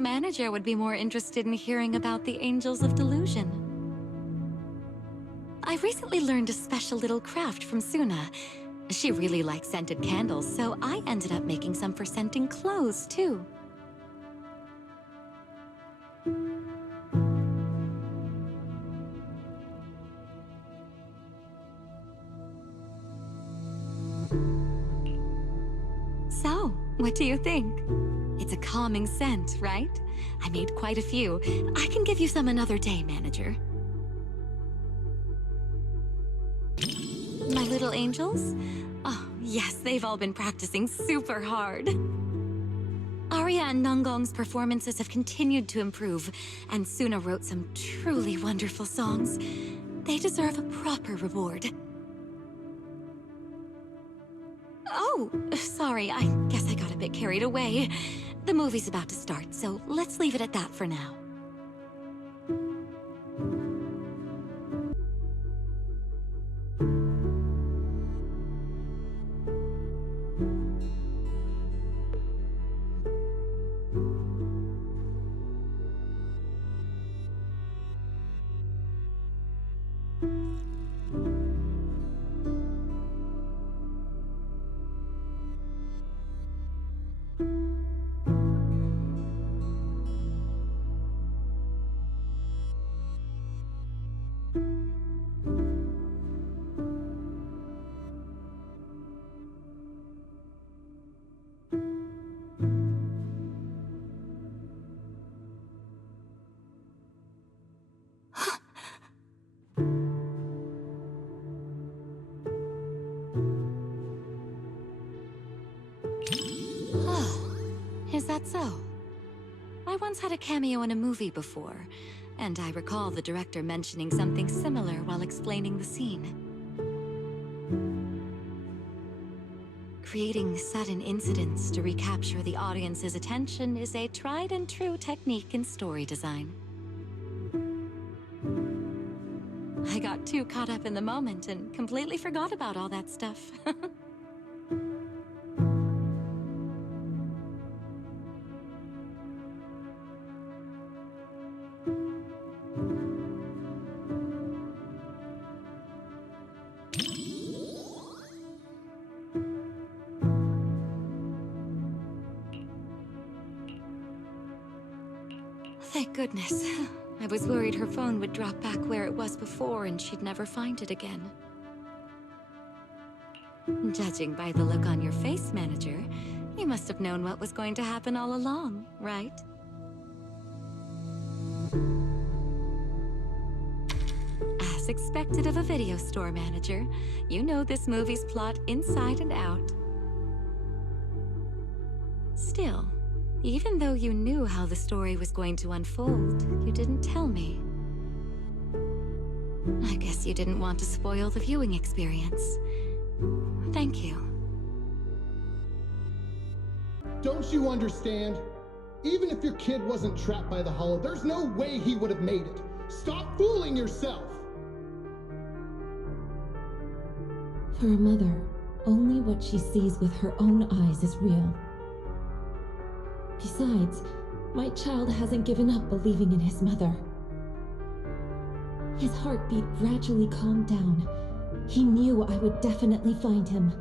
manager would be more interested in hearing about the Angels of Delusion. I recently learned a special little craft from Suna. She really likes scented candles, so I ended up making some for scenting clothes, too. So, what do you think? It's a calming scent, right? I made quite a few. I can give you some another day, manager. My little angels? Oh, yes, they've all been practicing super hard. Arya and Nangong's performances have continued to improve, and Suna wrote some truly wonderful songs. They deserve a proper reward. Oh, sorry, I guess I got a bit carried away. The movie's about to start, so let's leave it at that for now. Is that so? I once had a cameo in a movie before, and I recall the director mentioning something similar while explaining the scene. Creating sudden incidents to recapture the audience's attention is a tried and true technique in story design. I got too caught up in the moment and completely forgot about all that stuff. Thank goodness. I was worried her phone would drop back where it was before and she'd never find it again. Judging by the look on your face, manager, you must have known what was going to happen all along, right? As expected of a video store manager, you know this movie's plot inside and out. Still, even though you knew how the story was going to unfold, you didn't tell me. I guess you didn't want to spoil the viewing experience. Thank you. Don't you understand? Even if your kid wasn't trapped by the hollow, there's no way he would have made it. Stop fooling yourself! For a mother, only what she sees with her own eyes is real. Besides, my child hasn't given up believing in his mother. His heartbeat gradually calmed down. He knew I would definitely find him.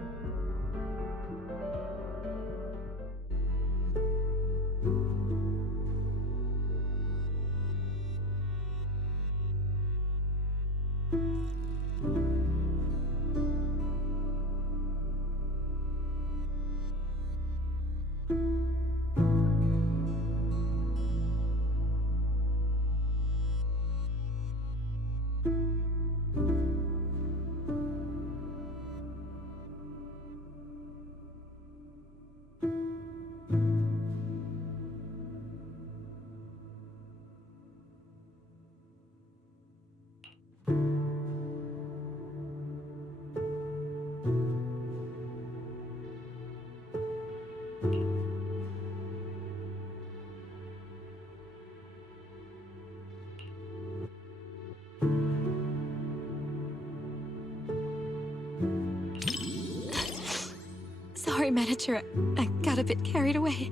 Sorry, manager. I got a bit carried away.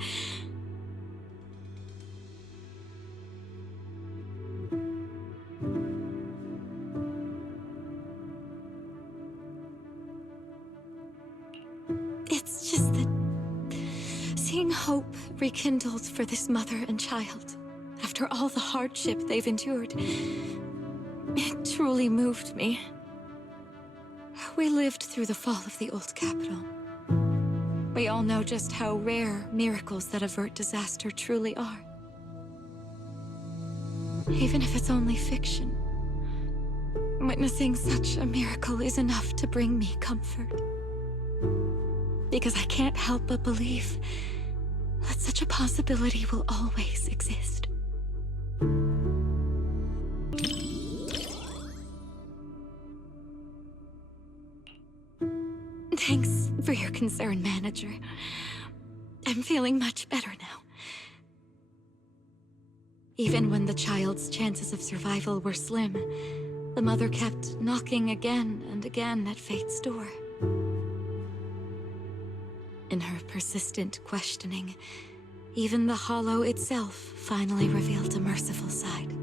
hope rekindled for this mother and child after all the hardship they've endured. It truly moved me. We lived through the fall of the old capital. We all know just how rare miracles that avert disaster truly are. Even if it's only fiction, witnessing such a miracle is enough to bring me comfort. Because I can't help but believe that such a possibility will always exist. Thanks for your concern, Manager. I'm feeling much better now. Even when the child's chances of survival were slim, the mother kept knocking again and again at fate's door. In her persistent questioning, even the hollow itself finally revealed a merciful side.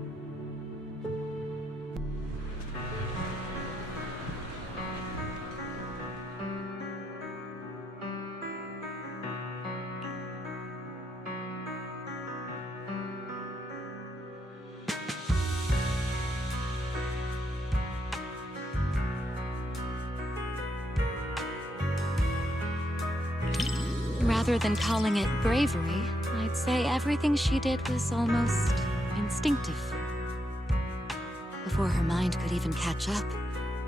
Rather than calling it bravery, I'd say everything she did was almost instinctive. Before her mind could even catch up,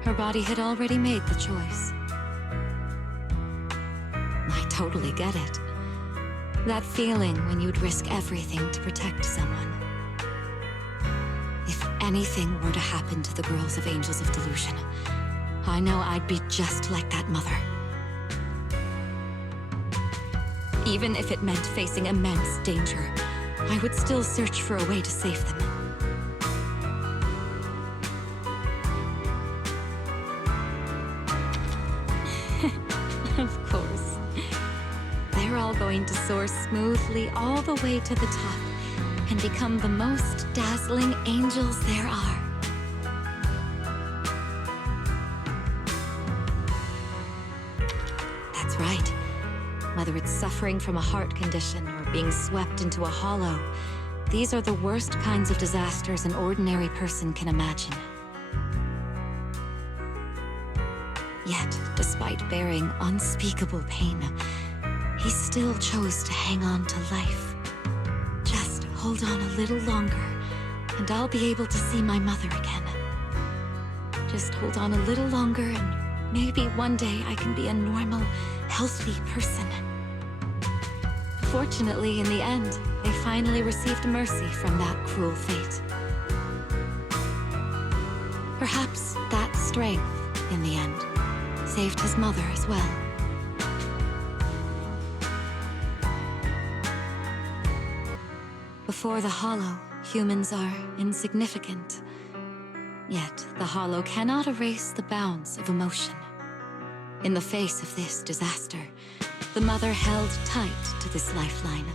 her body had already made the choice. I totally get it. That feeling when you'd risk everything to protect someone. If anything were to happen to the girls of Angels of Delusion, I know I'd be just like that mother. Even if it meant facing immense danger, I would still search for a way to save them. Of course. They're all going to soar smoothly all the way to the top and become the most dazzling angels there are. That's right. Whether it's suffering from a heart condition or being swept into a hollow, these are the worst kinds of disasters an ordinary person can imagine. Yet, despite bearing unspeakable pain, he still chose to hang on to life. Just hold on a little longer, and I'll be able to see my mother again. Just hold on a little longer, and maybe one day I can be a normal, healthy person. Fortunately, in the end, they finally received mercy from that cruel fate. Perhaps that strength, in the end, saved his mother as well. Before the Hollow, humans are insignificant. Yet, the Hollow cannot erase the bounds of emotion. In the face of this disaster, the mother held tight to this lifeline,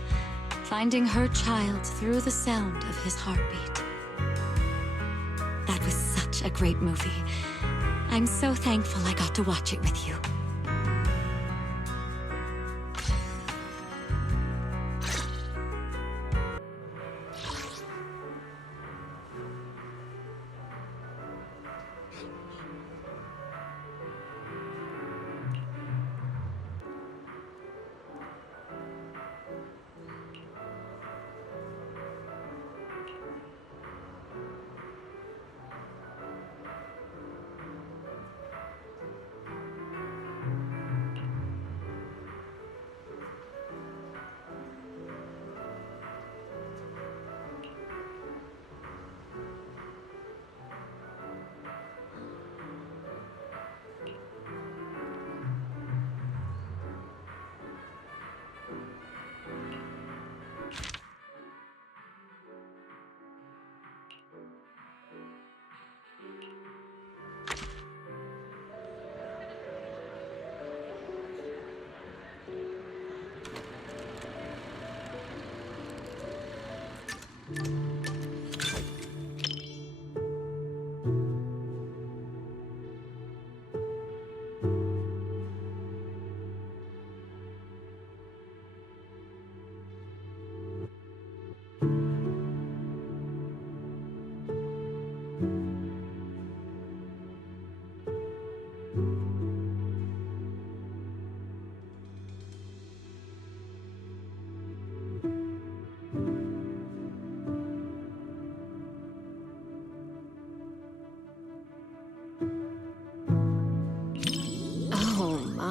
finding her child through the sound of his heartbeat. That was such a great movie. I'm so thankful I got to watch it with you.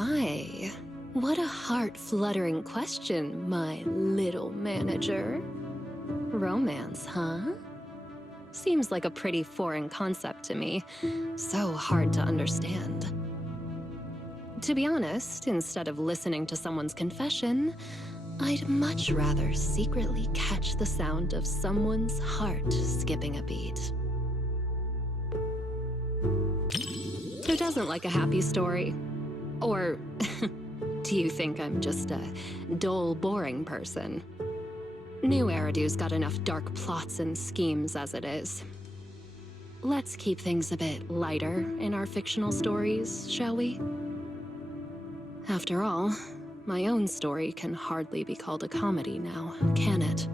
my. What a heart-fluttering question, my little manager. Romance, huh? Seems like a pretty foreign concept to me. So hard to understand. To be honest, instead of listening to someone's confession, I'd much rather secretly catch the sound of someone's heart skipping a beat. Who doesn't like a happy story? Or do you think I'm just a dull, boring person? New Eridu's got enough dark plots and schemes as it is. Let's keep things a bit lighter in our fictional stories, shall we? After all, my own story can hardly be called a comedy now, can it?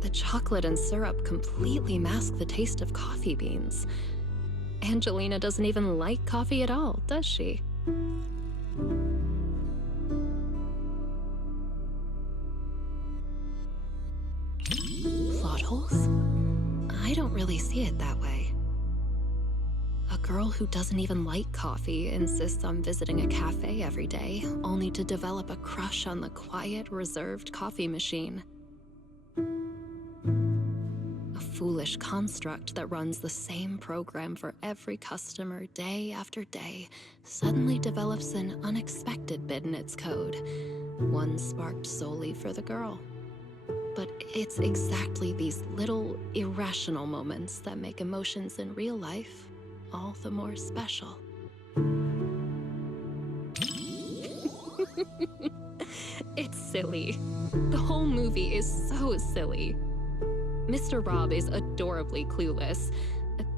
The chocolate and syrup completely mask the taste of coffee beans. Angelina doesn't even like coffee at all, does she? Plot holes? I don't really see it that way. A girl who doesn't even like coffee insists on visiting a cafe every day, only to develop a crush on the quiet, reserved coffee machine. A foolish construct that runs the same program for every customer day after day suddenly develops an unexpected bit in its code, one sparked solely for the girl. But it's exactly these little, irrational moments that make emotions in real life all the more special. It's silly. The whole movie is so silly. Mr. Rob is adorably clueless,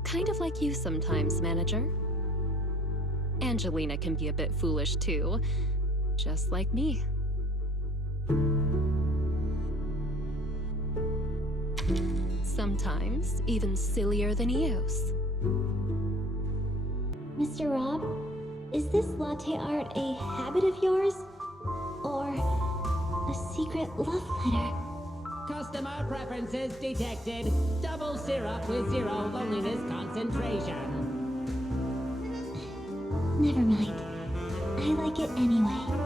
kind of like you sometimes, manager. Angelina can be a bit foolish too, just like me. Sometimes even sillier than Eos. Mr. Rob, is this latte art a habit of yours? Or a secret love letter? Customer preferences detected. Double syrup with 0 loneliness concentration. Never mind. I like it anyway.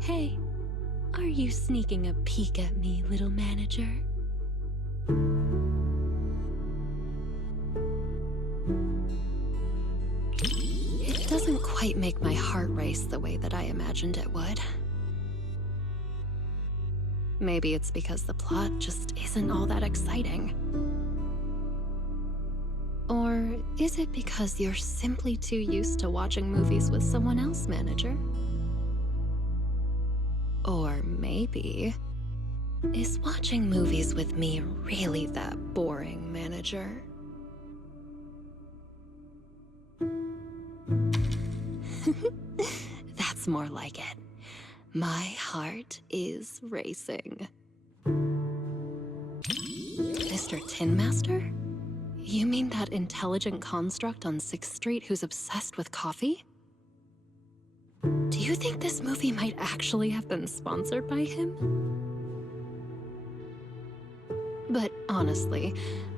Hey, are you sneaking a peek at me, little manager? It doesn't quite make my heart race the way that I imagined it would. Maybe it's because the plot just isn't all that exciting. Or is it because you're simply too used to watching movies with someone else, manager? Or maybe, is watching movies with me really that boring, manager? That's more like it. My heart is racing. Mr. Tin Master? You mean that intelligent construct on 6th Street who's obsessed with coffee? Do you think this movie might actually have been sponsored by him? But honestly,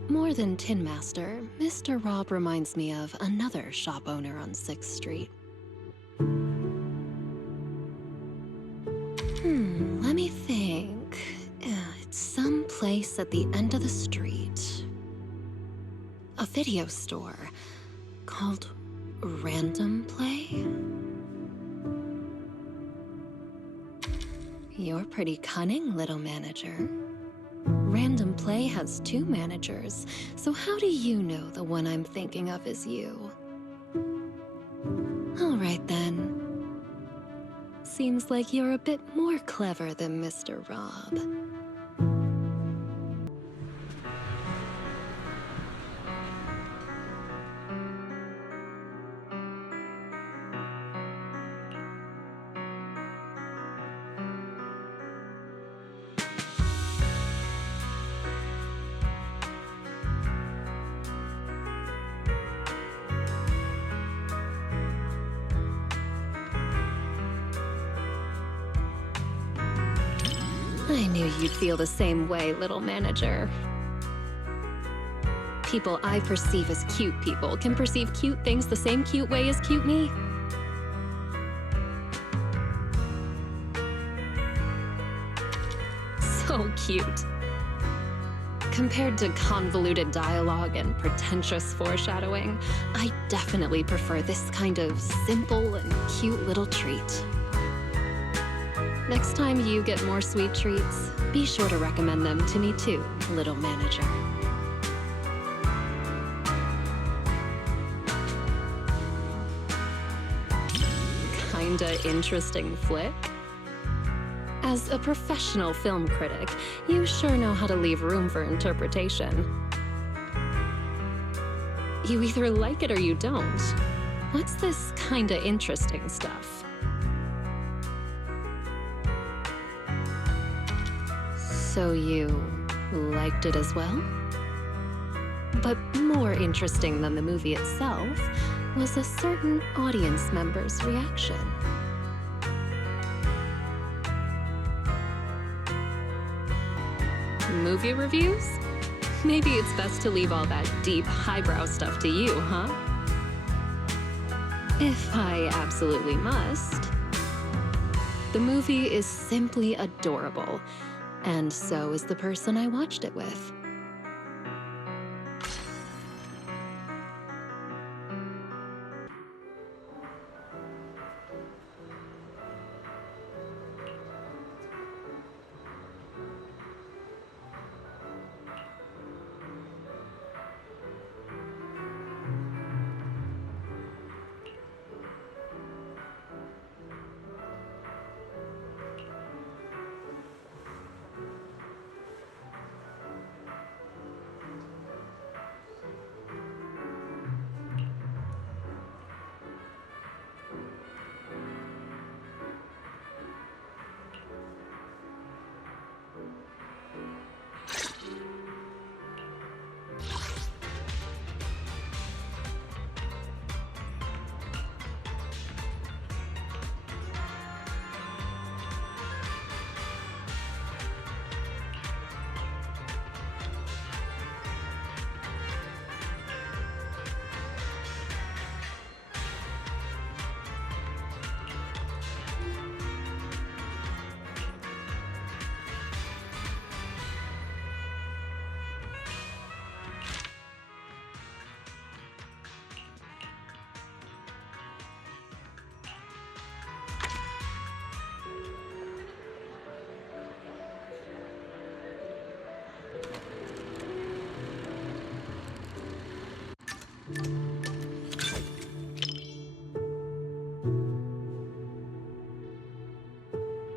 more than Tin Master, Mr. Rob reminds me of another shop owner on 6th Street. Let me think. It's some place at the end of the street. A video store called Random Play? You're pretty cunning, little manager. Random Play has 2 managers, so how do you know the one I'm thinking of is you? All right then. seems like you're a bit more clever than Mr. Rob. I knew you'd feel the same way, little manager. People I perceive as cute people can perceive cute things the same cute way as cute me. So cute. Compared to convoluted dialogue and pretentious foreshadowing, I definitely prefer this kind of simple and cute little treat. Next time you get more sweet treats, be sure to recommend them to me too, little manager. Kinda interesting flick. As a professional film critic, you sure know how to leave room for interpretation. You either like it or you don't. What's this kinda interesting stuff? So you liked it as well? But more interesting than the movie itself was a certain audience member's reaction. Movie reviews? Maybe it's best to leave all that deep, highbrow stuff to you, huh? If I absolutely must. The movie is simply adorable. And so is the person I watched it with.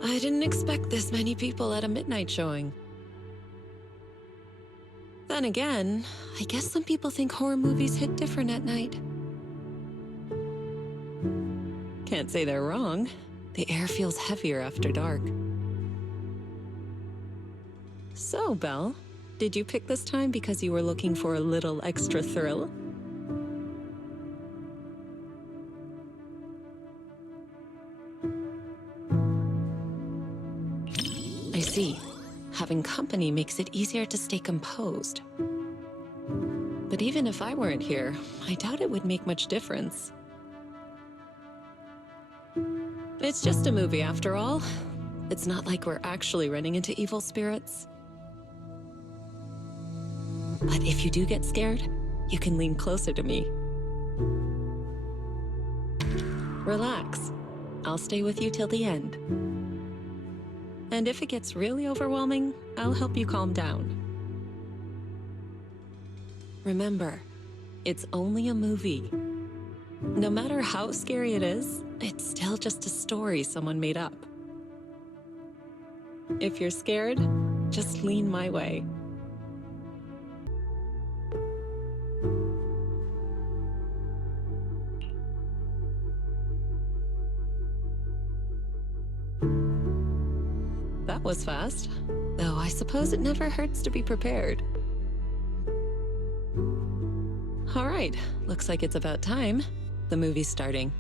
I didn't expect this many people at a midnight showing. Then again, I guess some people think horror movies hit different at night. Can't say they're wrong. The air feels heavier after dark. So, Belle, did you pick this time because you were looking for a little extra thrill? I see. Having company makes it easier to stay composed. But even if I weren't here, I doubt it would make much difference. It's just a movie after all. It's not like we're actually running into evil spirits. But if you do get scared, you can lean closer to me. Relax. I'll stay with you till the end. And if it gets really overwhelming, I'll help you calm down. Remember, it's only a movie. No matter how scary it is, it's still just a story someone made up. If you're scared, just lean my way. That was fast, though I suppose it never hurts to be prepared. All right, looks like it's about time. The movie's starting.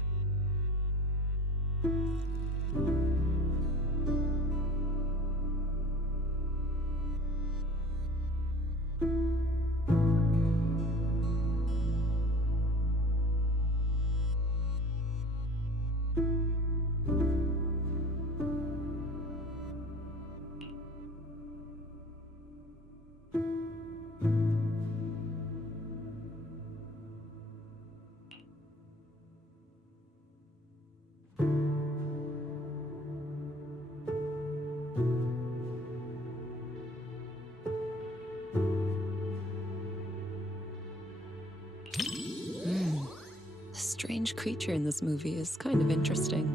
The strange creature in this movie is kind of interesting.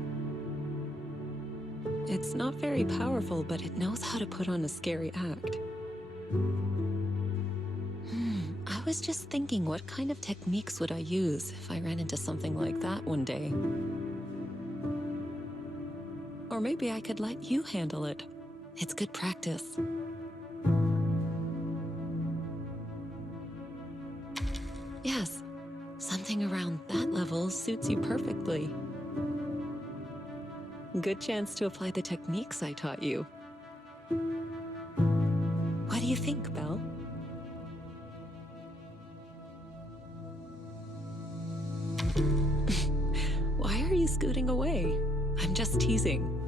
It's not very powerful, but it knows how to put on a scary act. I was just thinking, what kind of techniques would I use if I ran into something like that one day? Or maybe I could let you handle it. It's good practice. Yes, something around that level suits you perfectly. Good chance to apply the techniques I taught you. What do you think, Belle? Why are you scooting away? I'm just teasing.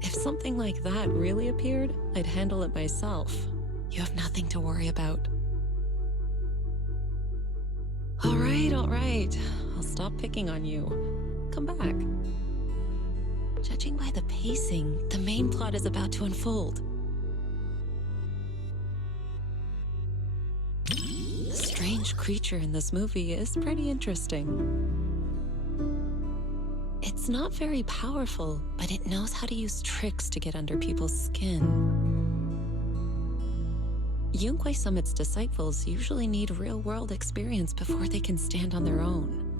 If something like that really appeared, I'd handle it myself. You have nothing to worry about. All right. I'll stop picking on you. Come back. Judging by the pacing, the main plot is about to unfold. The strange creature in this movie is pretty interesting. It's not very powerful, but it knows how to use tricks to get under people's skin. Yunque Summit's disciples usually need real-world experience before they can stand on their own.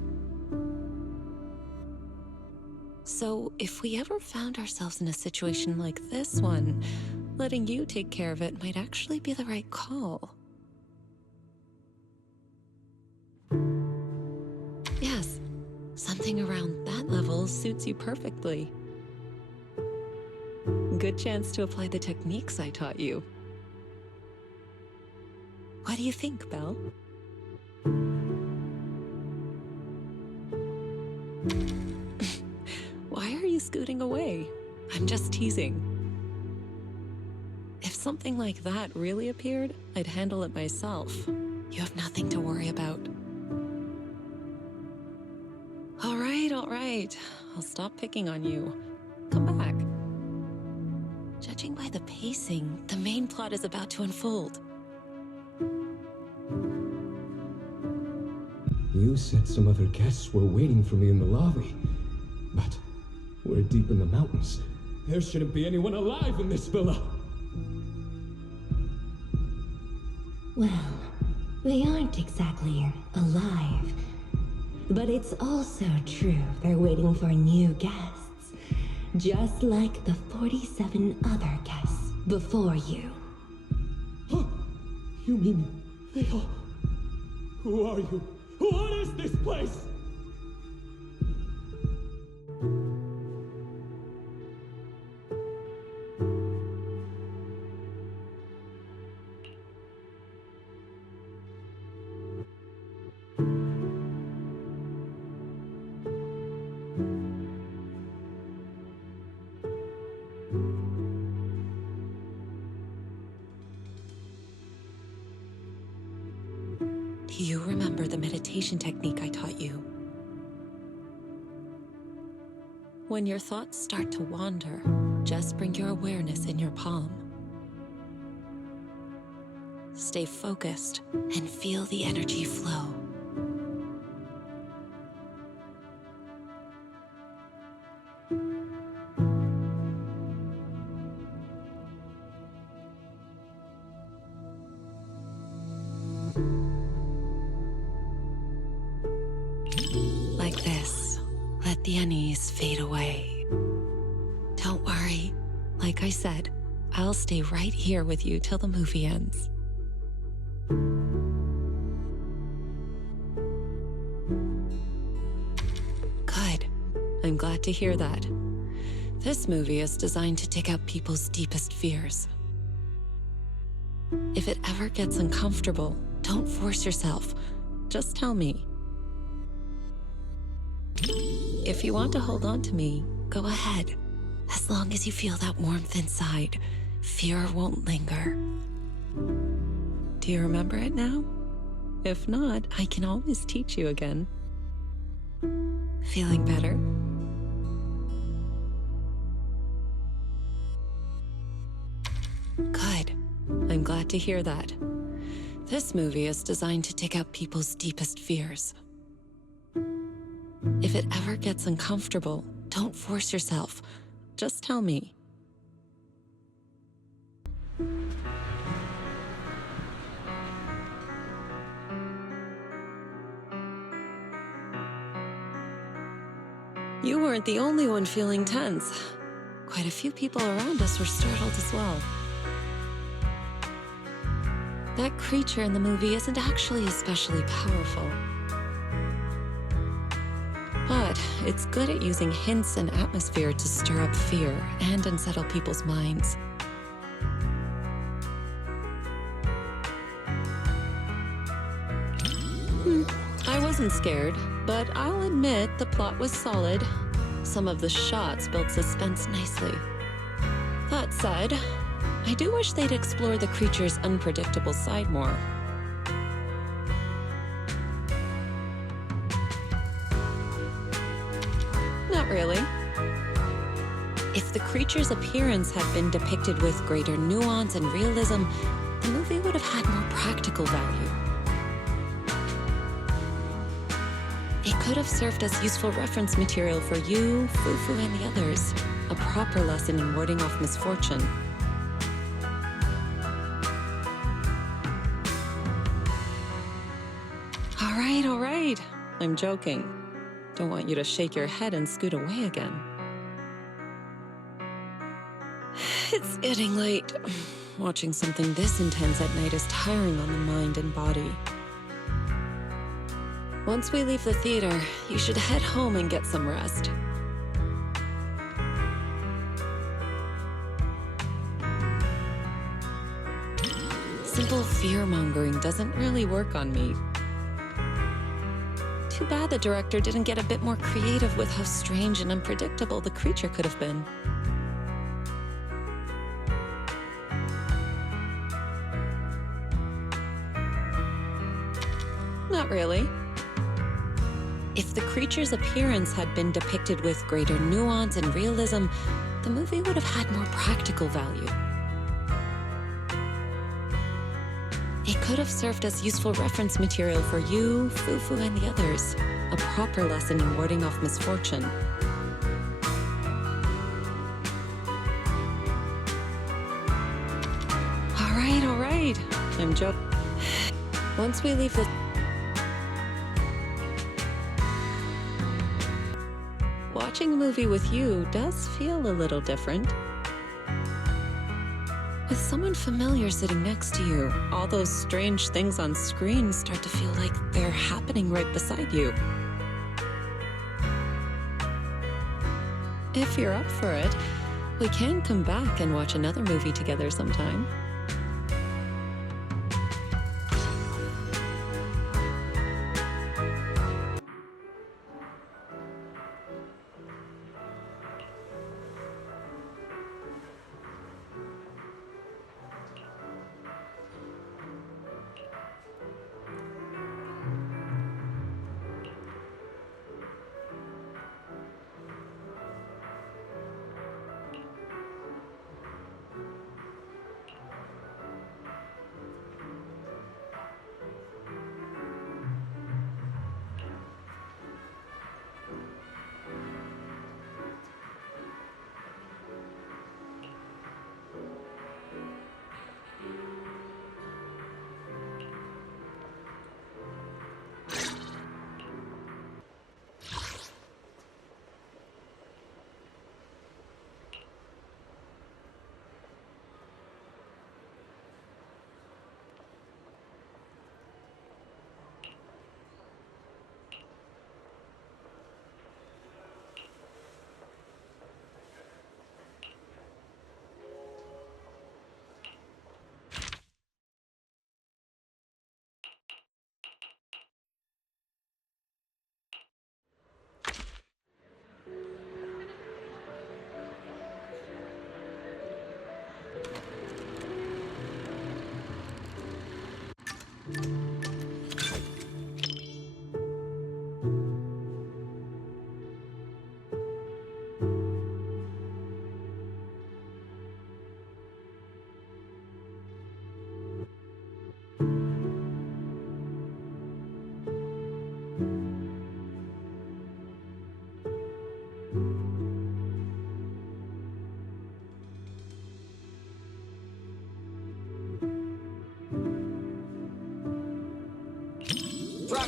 So, if we ever found ourselves in a situation like this one, letting you take care of it might actually be the right call. Yes, something around that level suits you perfectly. Good chance to apply the techniques I taught you. What do you think, Belle? Why are you scooting away? I'm just teasing. If something like that really appeared, I'd handle it myself. You have nothing to worry about. All right. I'll stop picking on you. Come back. Judging by the pacing, the main plot is about to unfold. You said some other guests were waiting for me in the lobby, but we're deep in the mountains. There shouldn't be anyone alive in this villa. Well, they aren't exactly alive. But it's also true they're waiting for new guests. Just like the 47 other guests before you. Huh? You mean they all... Who are you? What is this place? Do you remember the meditation technique I taught you? When your thoughts start to wander, just bring your awareness in your palm. Stay focused and feel the energy flow. the unease fade away. Don't worry. Like I said, I'll stay right here with you till the movie ends. Good. I'm glad to hear that. This movie is designed to take out people's deepest fears. If it ever gets uncomfortable, don't force yourself. Just tell me. If you want to hold on to me, go ahead. As long as you feel that warmth inside, fear won't linger. Do you remember it now? If not, I can always teach you again. Feeling better? Good. I'm glad to hear that. This movie is designed to take out people's deepest fears. If it ever gets uncomfortable, don't force yourself. Just tell me. You weren't the only one feeling tense. Quite a few people around us were startled as well. That creature in the movie isn't actually especially powerful. But it's good at using hints and atmosphere to stir up fear and unsettle people's minds. I wasn't scared, but I'll admit the plot was solid. Some of the shots built suspense nicely. That said, I do wish they'd explore the creature's unpredictable side more. Not really. If the creature's appearance had been depicted with greater nuance and realism, the movie would have had more practical value. It could have served as useful reference material for you, Fufu, and the others. A proper lesson in warding off misfortune. All right. I'm joking. Don't want you to shake your head and scoot away again. It's getting late. Watching something this intense at night is tiring on the mind and body. Once we leave the theater, you should head home and get some rest. Simple fear-mongering doesn't really work on me. Too bad the director didn't get a bit more creative with how strange and unpredictable the creature could have been. Not really. If the creature's appearance had been depicted with greater nuance and realism, the movie would have had more practical value. It could have served as useful reference material for you, Fufu, and the others. A proper lesson in warding off misfortune. All right. I'm joking. Once we leave the... Watching a movie with you does feel a little different. With someone familiar sitting next to you, all those strange things on screen start to feel like they're happening right beside you. If you're up for it, we can come back and watch another movie together sometime.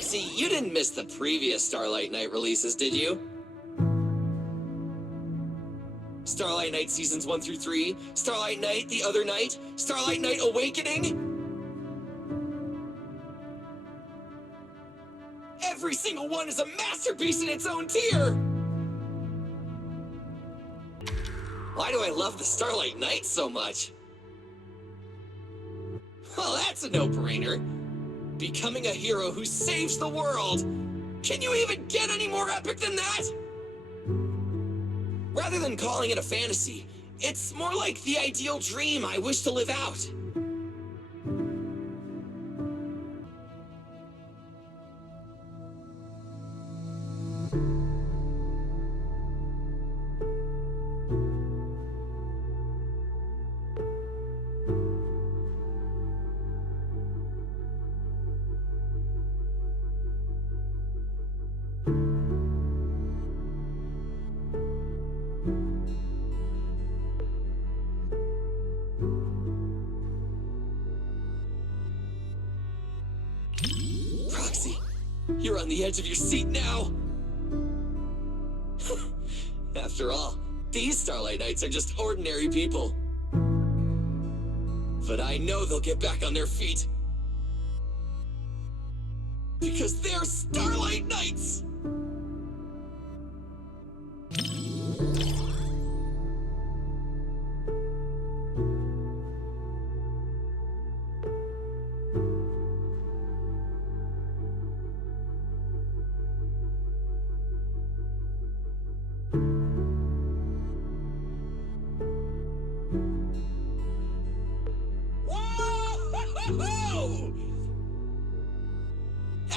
Proxy, you didn't miss the previous Starlight Knight releases, did you? Starlight Knight Seasons 1 through 3, Starlight Knight The Other Night, Starlight Knight Awakening? Every single one is a masterpiece in its own tier! Why do I love the Starlight Knight so much? Well, that's a no-brainer. Becoming a hero who saves the world! Can you even get any more epic than that? Rather than calling it a fantasy, it's more like the ideal dream I wish to live out. Proxy, you're on the edge of your seat now. After all, these Starlight Knights are just ordinary people. But I know they'll get back on their feet. Because they're Starlight Knights!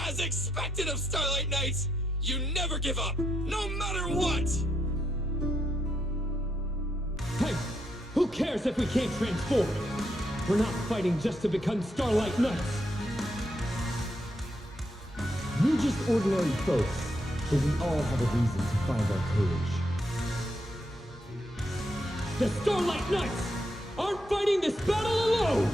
As expected of Starlight Knights, you never give up, no matter what! Hey, who cares if we can't transform? We're not fighting just to become Starlight Knights. We're just ordinary folks, but we all have a reason to find our courage. The Starlight Knights aren't fighting this battle alone!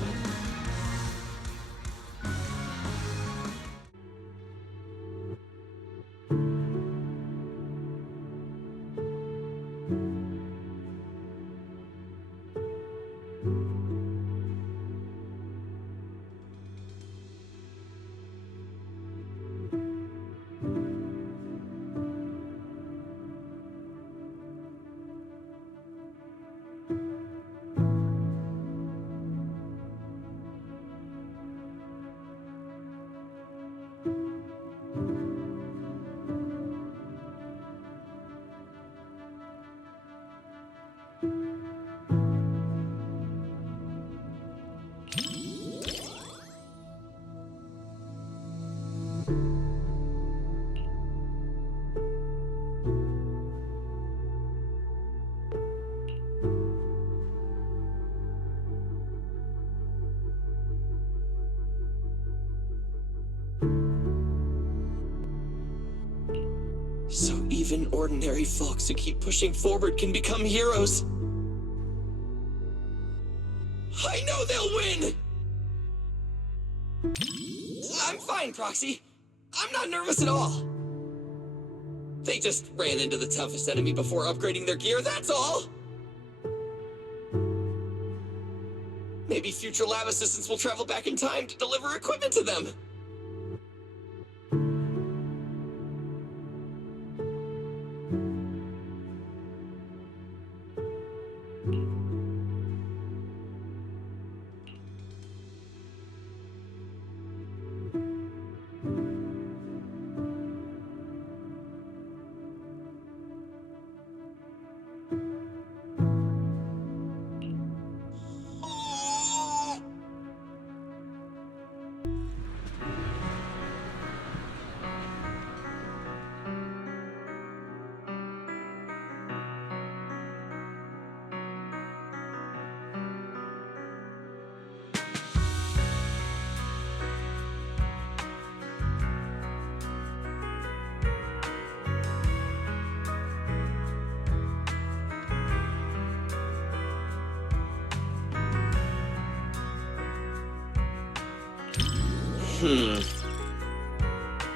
So even ordinary folks who keep pushing forward can become heroes. I know they'll win! I'm fine, Proxy. I'm not nervous at all. They just ran into the toughest enemy before upgrading their gear, that's all! Maybe future lab assistants will travel back in time to deliver equipment to them.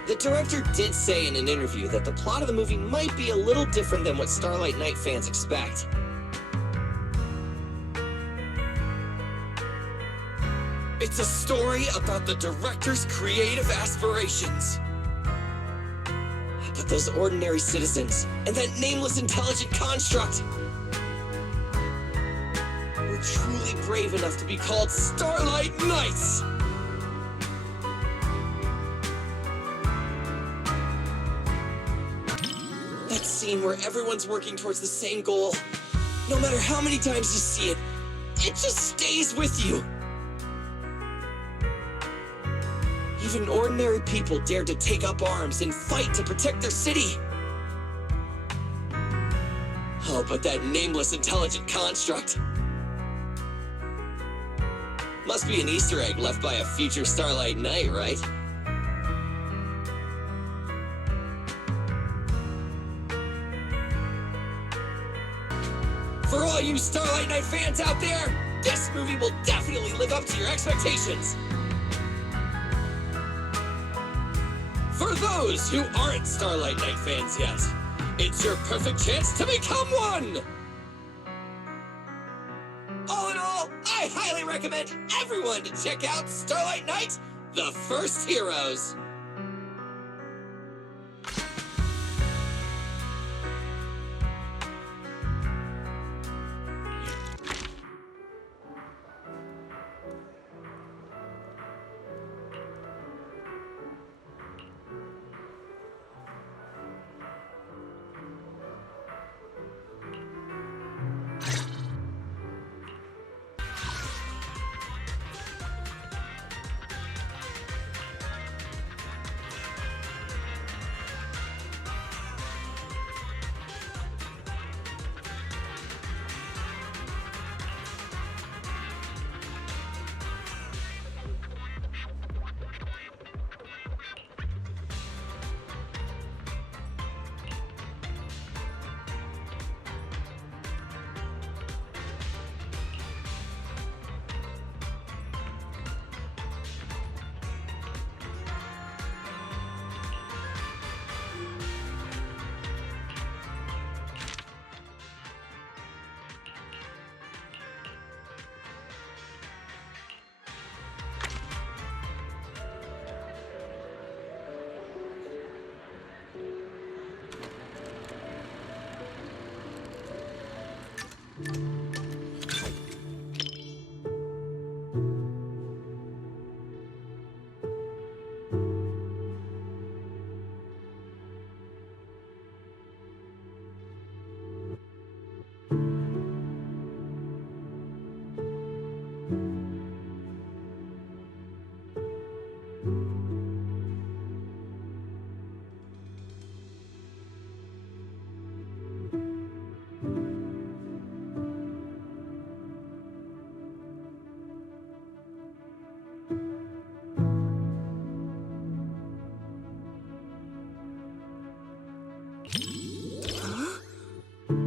The director did say in an interview that the plot of the movie might be a little different than what Starlight Knight fans expect. It's a story about the director's creative aspirations. But those ordinary citizens, and that nameless intelligent construct, were truly brave enough to be called Starlight Knights! That scene where everyone's working towards the same goal, no matter how many times you see it, it just stays with you. Even ordinary people dared to take up arms and fight to protect their city. Oh, but that nameless intelligent construct. Must be an Easter egg left by a future Starlight Knight, right? For all you Starlight Knight fans out there, this movie will definitely live up to your expectations. For those who aren't Starlight Knight fans yet, it's your perfect chance to become one! All in all, I highly recommend everyone to check out Starlight Knight, The First Heroes.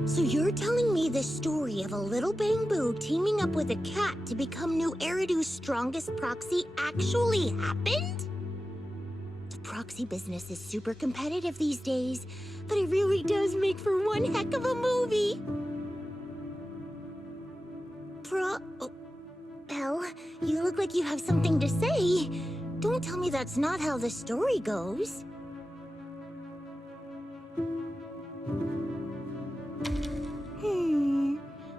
So you're telling me the story of a little bamboo teaming up with a cat to become new Eridu's strongest proxy actually happened? The proxy business is super competitive these days, but it really does make for one heck of a movie. Belle, you look like you have something to say. Don't tell me that's not how the story goes.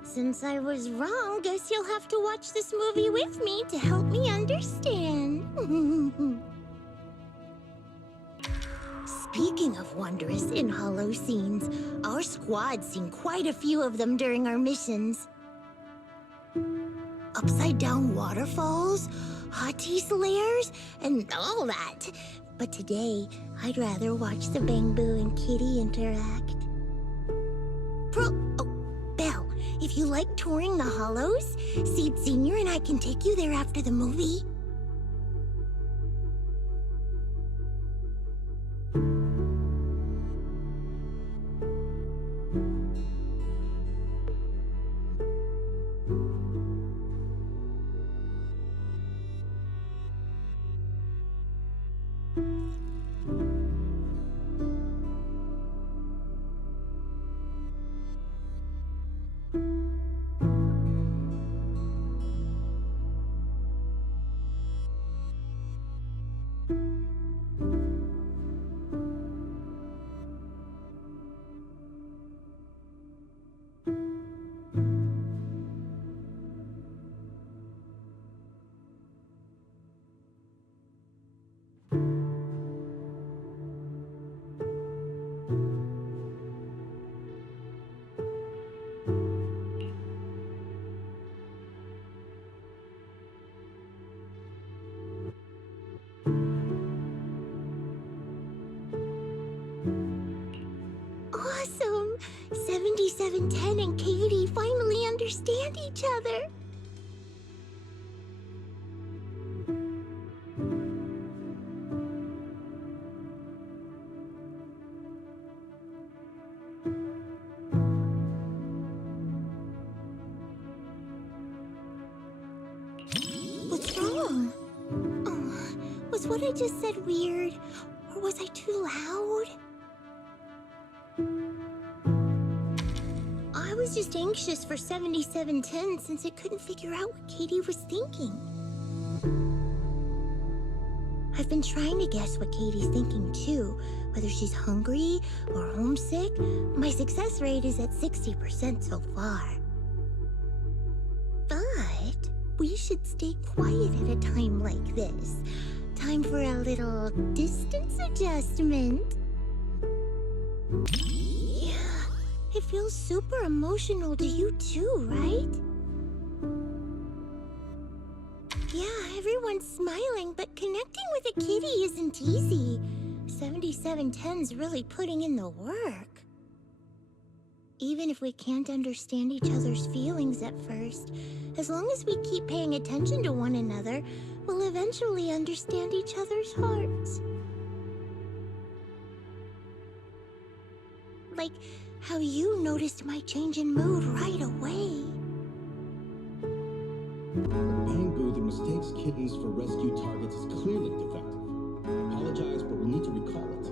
Since I was wrong, guess you'll have to watch this movie with me to help me understand. Speaking of wondrous in hollow scenes, our squad's seen quite a few of them during our missions. Upside-down waterfalls, Hati's lairs, and all that. But today, I'd rather watch the Bamboo and Kitty interact. Belle, if you like touring the Hollows, Seed Senior and I can take you there after the movie. 7710 and Katie finally understand each other. What's wrong? Was what I just said weird? Or was I too loud? I was just anxious for 7710 since I couldn't figure out what Katie was thinking. I've been trying to guess what Katie's thinking too, whether she's hungry or homesick. My success rate is at 60% so far. But we should stay quiet at a time like this. Time for a little distance adjustment. Yeah, it feels super emotional to you too, right? Yeah, everyone's smiling, but connecting with a kitty isn't easy. 7710's really putting in the work. Even if we can't understand each other's feelings at first, as long as we keep paying attention to one another, we'll eventually understand each other's hearts. Like how you noticed my change in mood right away. The Bangoo that mistakes kittens for rescue targets is clearly defective. I apologize, but we'll need to recall it.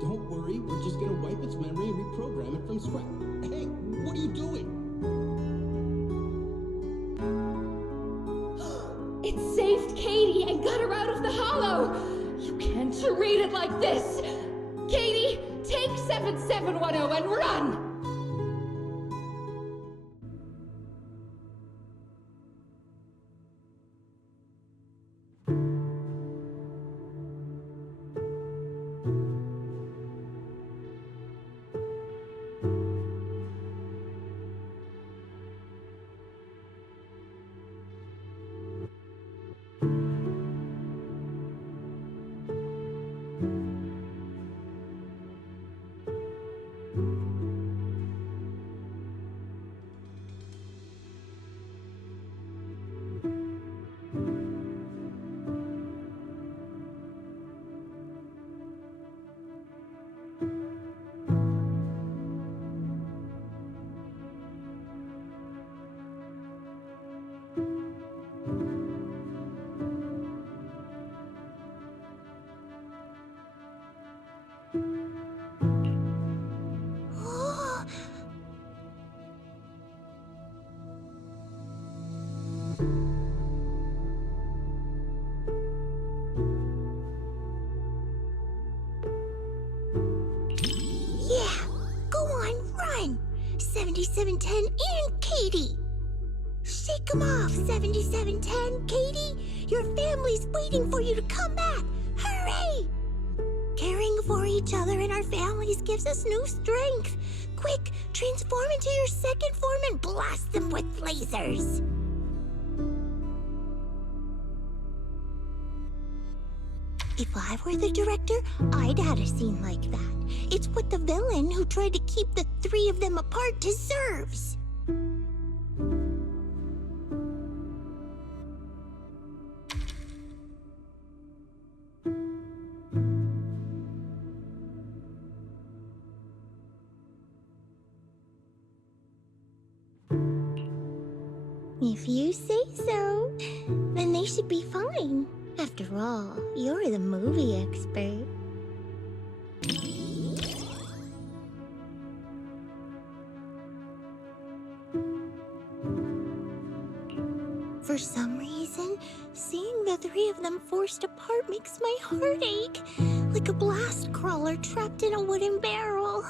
Don't worry, we're just gonna wipe its memory and reprogram it from scratch. Hey, what are you doing? It saved Katie and got her out of the hollow! You can't treat it like this! Katie, take 7710 and run! Yeah, go on, run! 7710 and Katie! Shake them off, 7710, Katie! Your family's waiting for you to come back! Hurry! Caring for each other and our families gives us new strength. Quick, transform into your second form and blast them with lasers! If I were the director, I'd add a scene like that. It's what the villain who tried to keep the three of them apart deserves. If you say so, then they should be fine. After all, you're the movie expert. For some reason, seeing the three of them forced apart makes my heart ache, like a blast crawler trapped in a wooden barrel.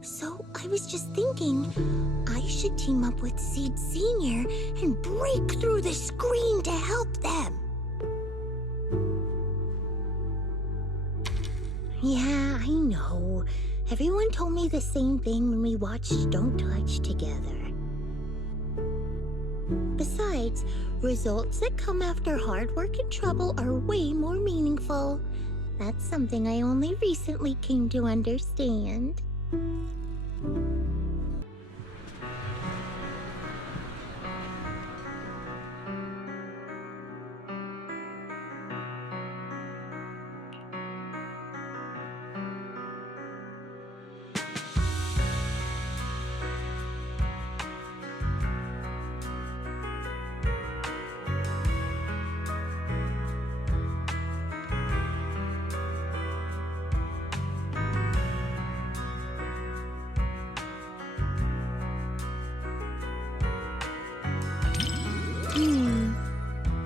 So I was just thinking, I should team up with Seed Sr. and break through the screen to help them. Yeah, I know. Everyone told me the same thing when we watched Don't Touch together. Besides, results that come after hard work and trouble are way more meaningful. That's something I only recently came to understand.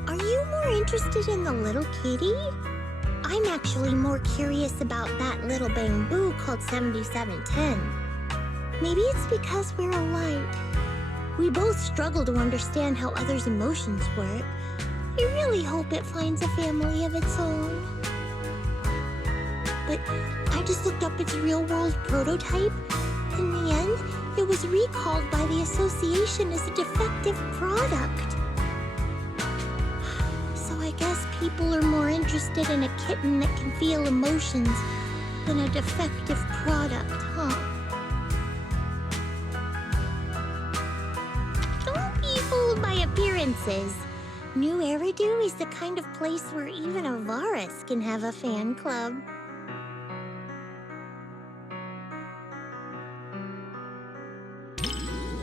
Are you more interested in the little kitty? I'm actually more curious about that little bamboo called 7710. Maybe it's because we're alike. We both struggle to understand how others' emotions work. I really hope it finds a family of its own. But I just looked up its real-world prototype. In the end, it was recalled by the association as a defective product. So I guess people are more interested in a kitten that can feel emotions than a defective product, huh? Don't be fooled by appearances. New Eridu is the kind of place where even a Varus can have a fan club.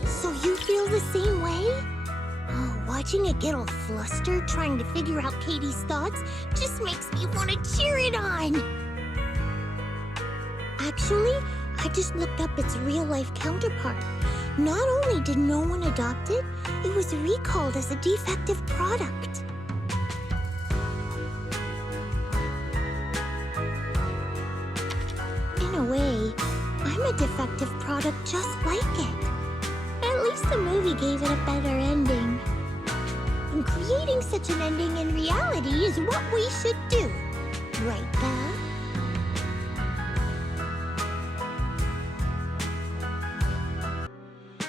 So you feel the same way? Oh, watching it get all flustered trying to figure out Katie's thoughts just makes me want to cheer it on. Actually, I just looked up its real-life counterpart. Not only did no one adopt it, it was recalled as a defective product. In a way, I'm a defective product just like it. At least the movie gave it a better ending. And creating such an ending in reality is what we should do. Right, Belle?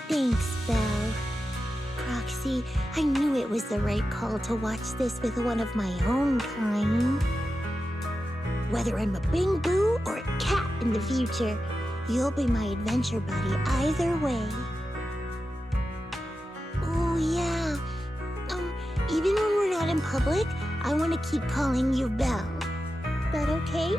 Thanks, Belle. Proxy, I knew it was the right call to watch this with one of my own kind. Whether I'm a bamboo or a cat in the future, you'll be my adventure buddy either way. Oh, yeah. Even when we're not in public, I want to keep calling you Belle. That okay?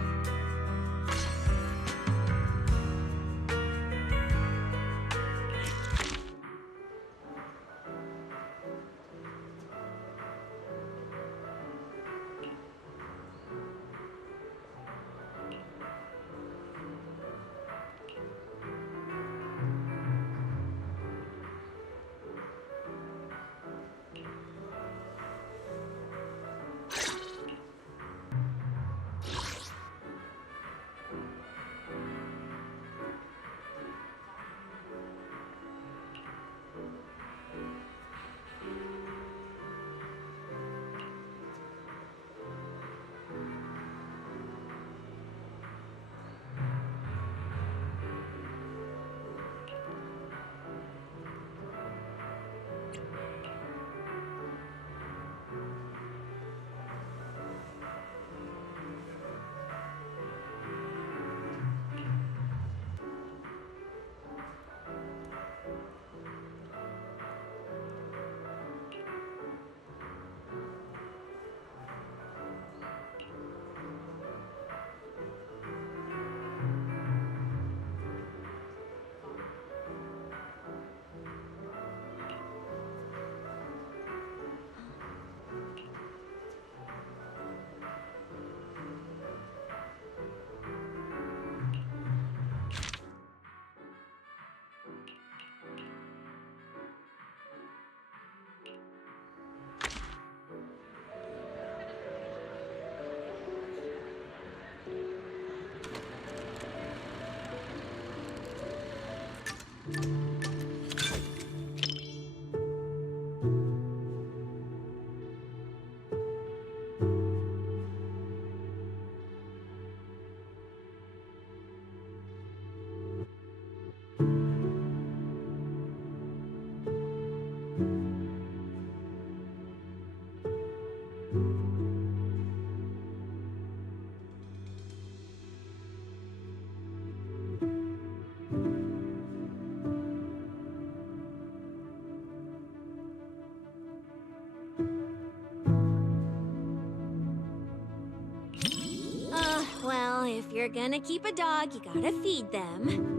if you're gonna keep a dog, you gotta feed them.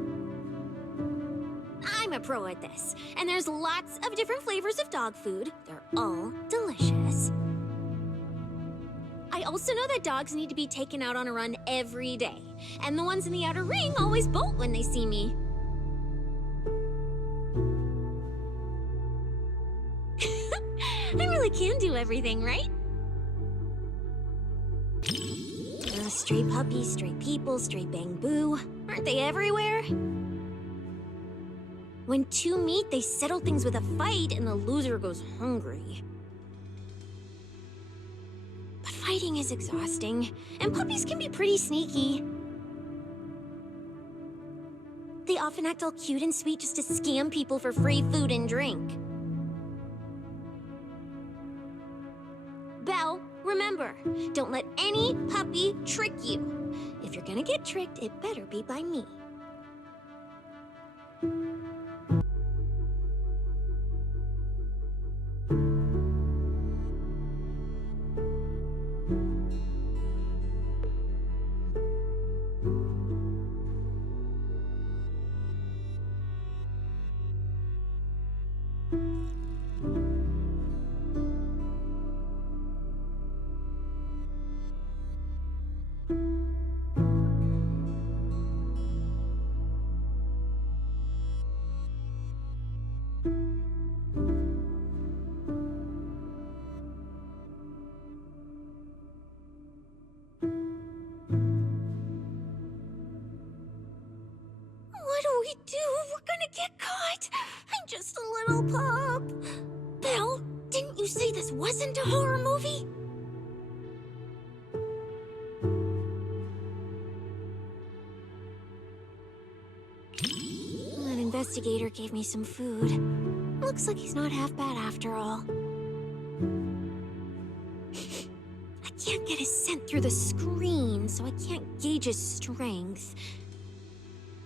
I'm a pro at this, and there's lots of different flavors of dog food. They're all delicious. I also know that dogs need to be taken out on a run every day, and the ones in the outer ring always bolt when they see me. I really can do everything, right? Stray puppies, stray people, stray bamboo. Aren't they everywhere? When two meet, they settle things with a fight, and the loser goes hungry. But fighting is exhausting, and puppies can be pretty sneaky. They often act all cute and sweet just to scam people for free food and drink. Belle, remember, don't let any puppy trick you. If you're gonna get tricked, it better be by me. What do we do? We're gonna get caught. I'm just a little pup. Belle, didn't you say this wasn't a horror movie? That investigator gave me some food. Looks like he's not half bad after all. I can't get his scent through the screen, so I can't gauge his strength.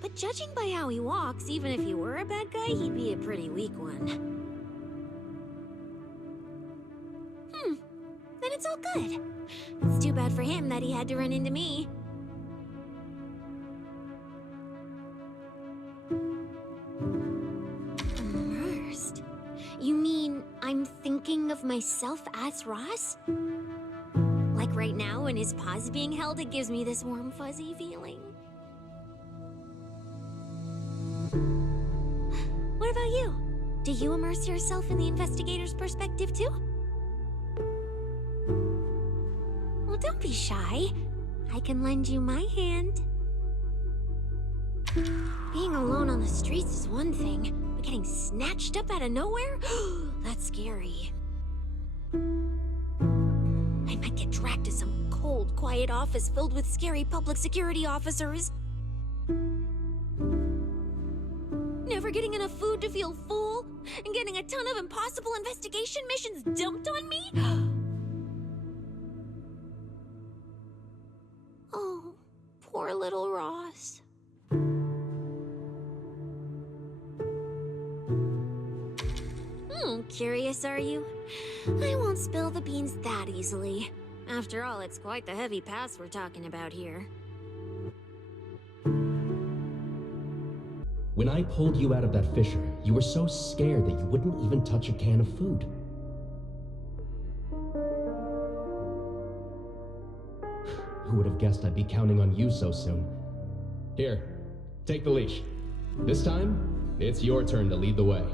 But judging by how he walks, even if he were a bad guy, he'd be a pretty weak one. Then it's all good. It's too bad for him that he had to run into me. Immersed? You mean I'm thinking of myself as Ross? Like right now, when his paw's being held, it gives me this warm, fuzzy feeling. What about you? Do you immerse yourself in the investigator's perspective too? Well, don't be shy. I can lend you my hand. Being alone on the streets is one thing, but getting snatched up out of nowhere? That's scary. I might get dragged to some cold, quiet office filled with scary public security officers. Never getting enough food to feel full, and getting a ton of impossible investigation missions dumped on me? Oh, poor little Ross. Curious, are you? I won't spill the beans that easily. After all, it's quite the heavy past we're talking about here. When I pulled you out of that fissure, you were so scared that you wouldn't even touch a can of food. Who would have guessed I'd be counting on you so soon? Here, take the leash. This time, it's your turn to lead the way.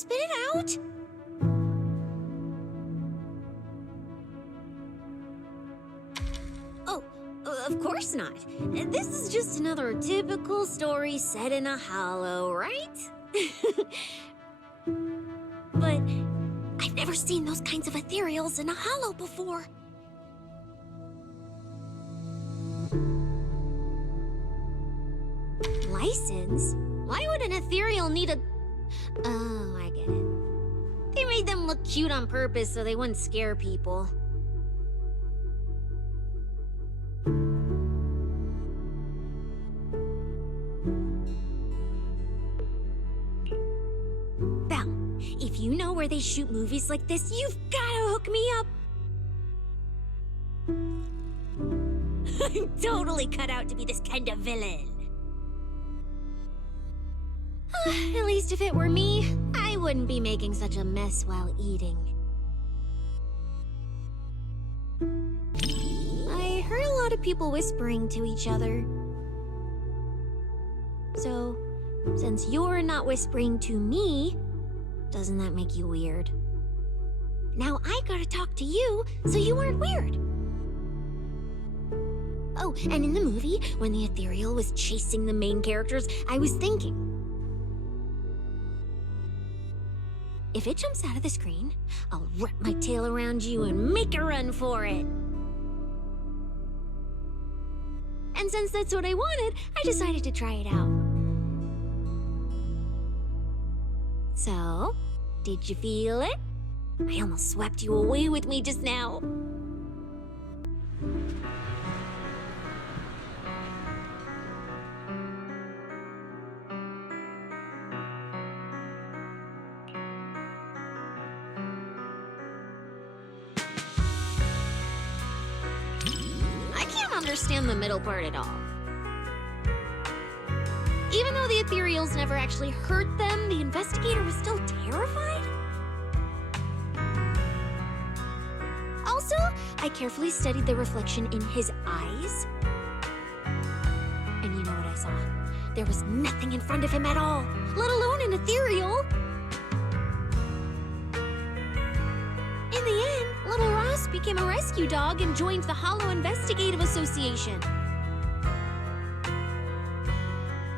Spit it out! Oh, of course not. This is just another typical story set in a hollow, right? But I've never seen those kinds of ethereals in a hollow before. License? Why would an ethereal need a... Oh, I get it. They made them look cute on purpose so they wouldn't scare people. Belle, if you know where they shoot movies like this, you've gotta hook me up. I'm totally cut out to be this kind of villain. At least if it were me, I wouldn't be making such a mess while eating. I heard a lot of people whispering to each other. So, since you're not whispering to me, doesn't that make you weird? Now I gotta talk to you, so you aren't weird. Oh, and in the movie, when the ethereal was chasing the main characters, I was thinking, if it jumps out of the screen, I'll wrap my tail around you and make a run for it. And since that's what I wanted, I decided to try it out. So, did you feel it? I almost swept you away with me just now. Understand the middle part at all. Even though the ethereals never actually hurt them, the investigator was still terrified? Also, I carefully studied the reflection in his eyes. And you know what I saw? There was nothing in front of him at all, let alone an ethereal. In the end, little Ross became a rescue dog and joined the Hollow Investigative Association.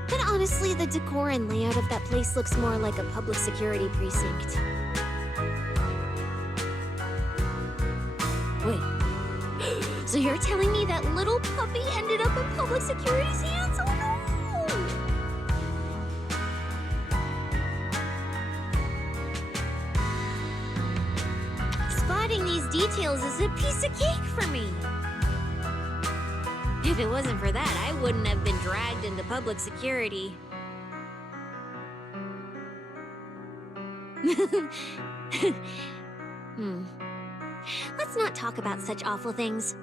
But honestly, the decor and layout of that place looks more like a public security precinct. Wait, so you're telling me that little puppy ended up in public security's hands? Oh no! Spotting these details is a piece of cake for me. If it wasn't for that, I wouldn't have been dragged into public security. Let's not talk about such awful things.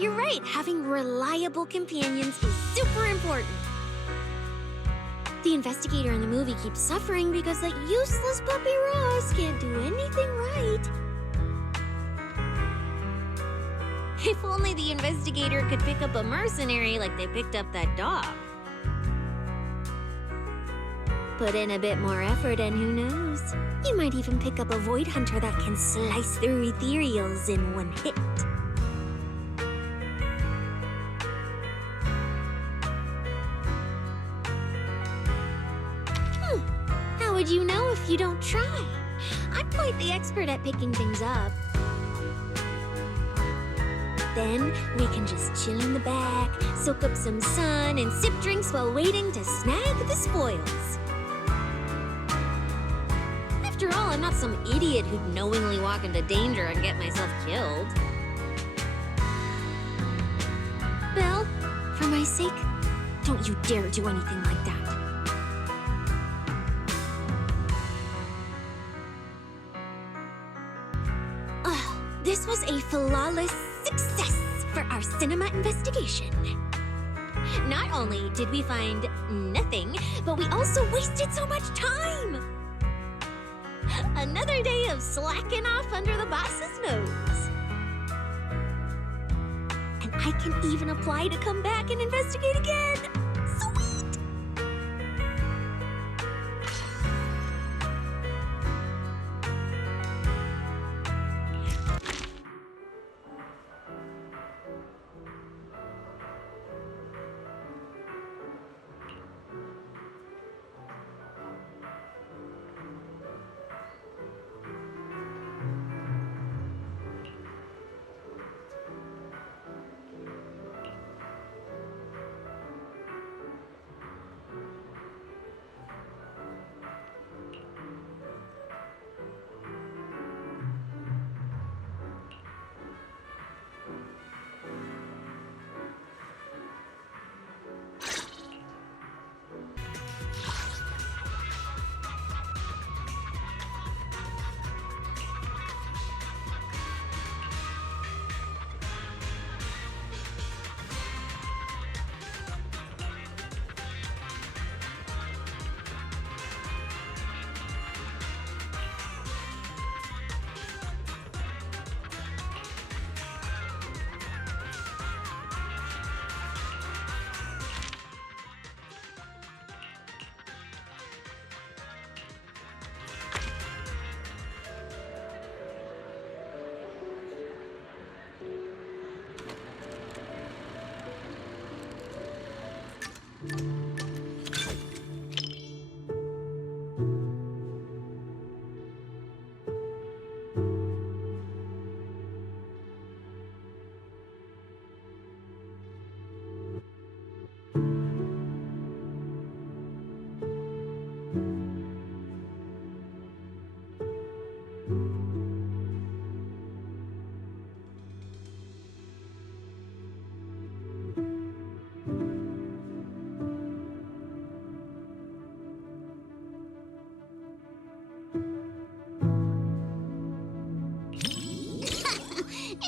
You're right, having reliable companions is super important. The investigator in the movie keeps suffering because that useless puppy Ross can't do anything right. If only the investigator could pick up a mercenary like they picked up that dog. Put in a bit more effort and who knows? You might even pick up a void hunter that can slice through ethereals in one hit. How would you know if you don't try? I'm quite the expert at picking things up. Then we can just chill in the back, soak up some sun, and sip drinks while waiting to snag the spoils. After all, I'm not some idiot who'd knowingly walk into danger and get myself killed. Belle, for my sake, don't you dare do anything like that. This was a flawless success for our cinema investigation. Not only did we find nothing, but we also wasted so much time. Another day of slacking off under the boss's nose. And I can even apply to come back and investigate again.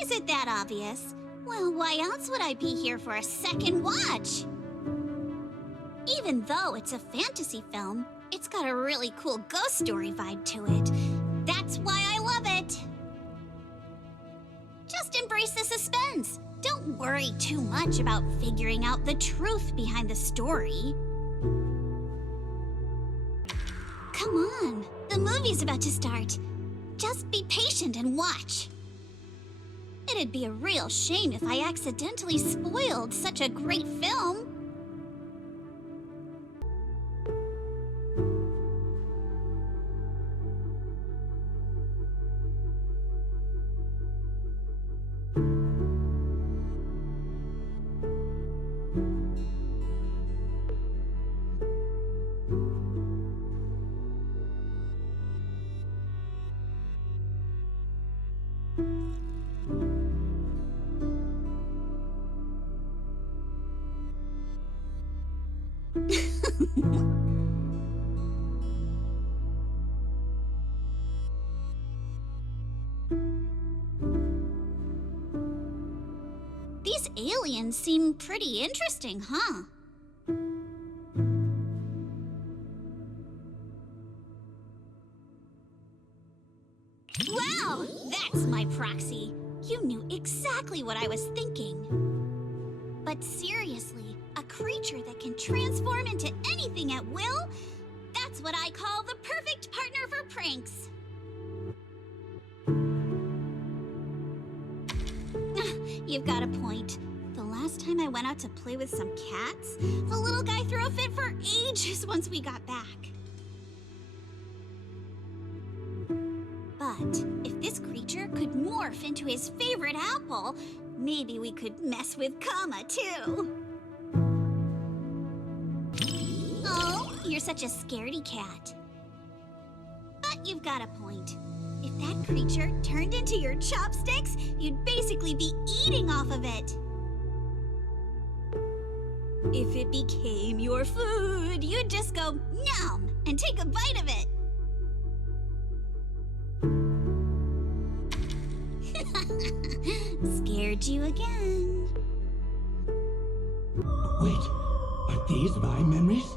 Is it that obvious? Well, why else would I be here for a second watch? Even though it's a fantasy film, it's got a really cool ghost story vibe to it. That's why I love it. Just embrace the suspense. Don't worry too much about figuring out the truth behind the story. Come on, the movie's about to start. Just be patient and watch. It'd be a real shame if I accidentally spoiled such a great film. These aliens seem pretty interesting, huh? Wow, that's my proxy. You knew exactly what I was thinking. But seriously, a creature that can transform into anything at will? That's what I call the perfect partner for pranks. You've got a point. The last time I went out to play with some cats, the little guy threw a fit for ages once we got back. But if this creature could morph into his favorite apple, maybe we could mess with Kama too. Oh, you're such a scaredy cat. But you've got a point. If that creature turned into your chopsticks, you'd basically be eating off of it. If it became your food, you'd just go nom and take a bite of it. Scared you again. Wait, are these my memories?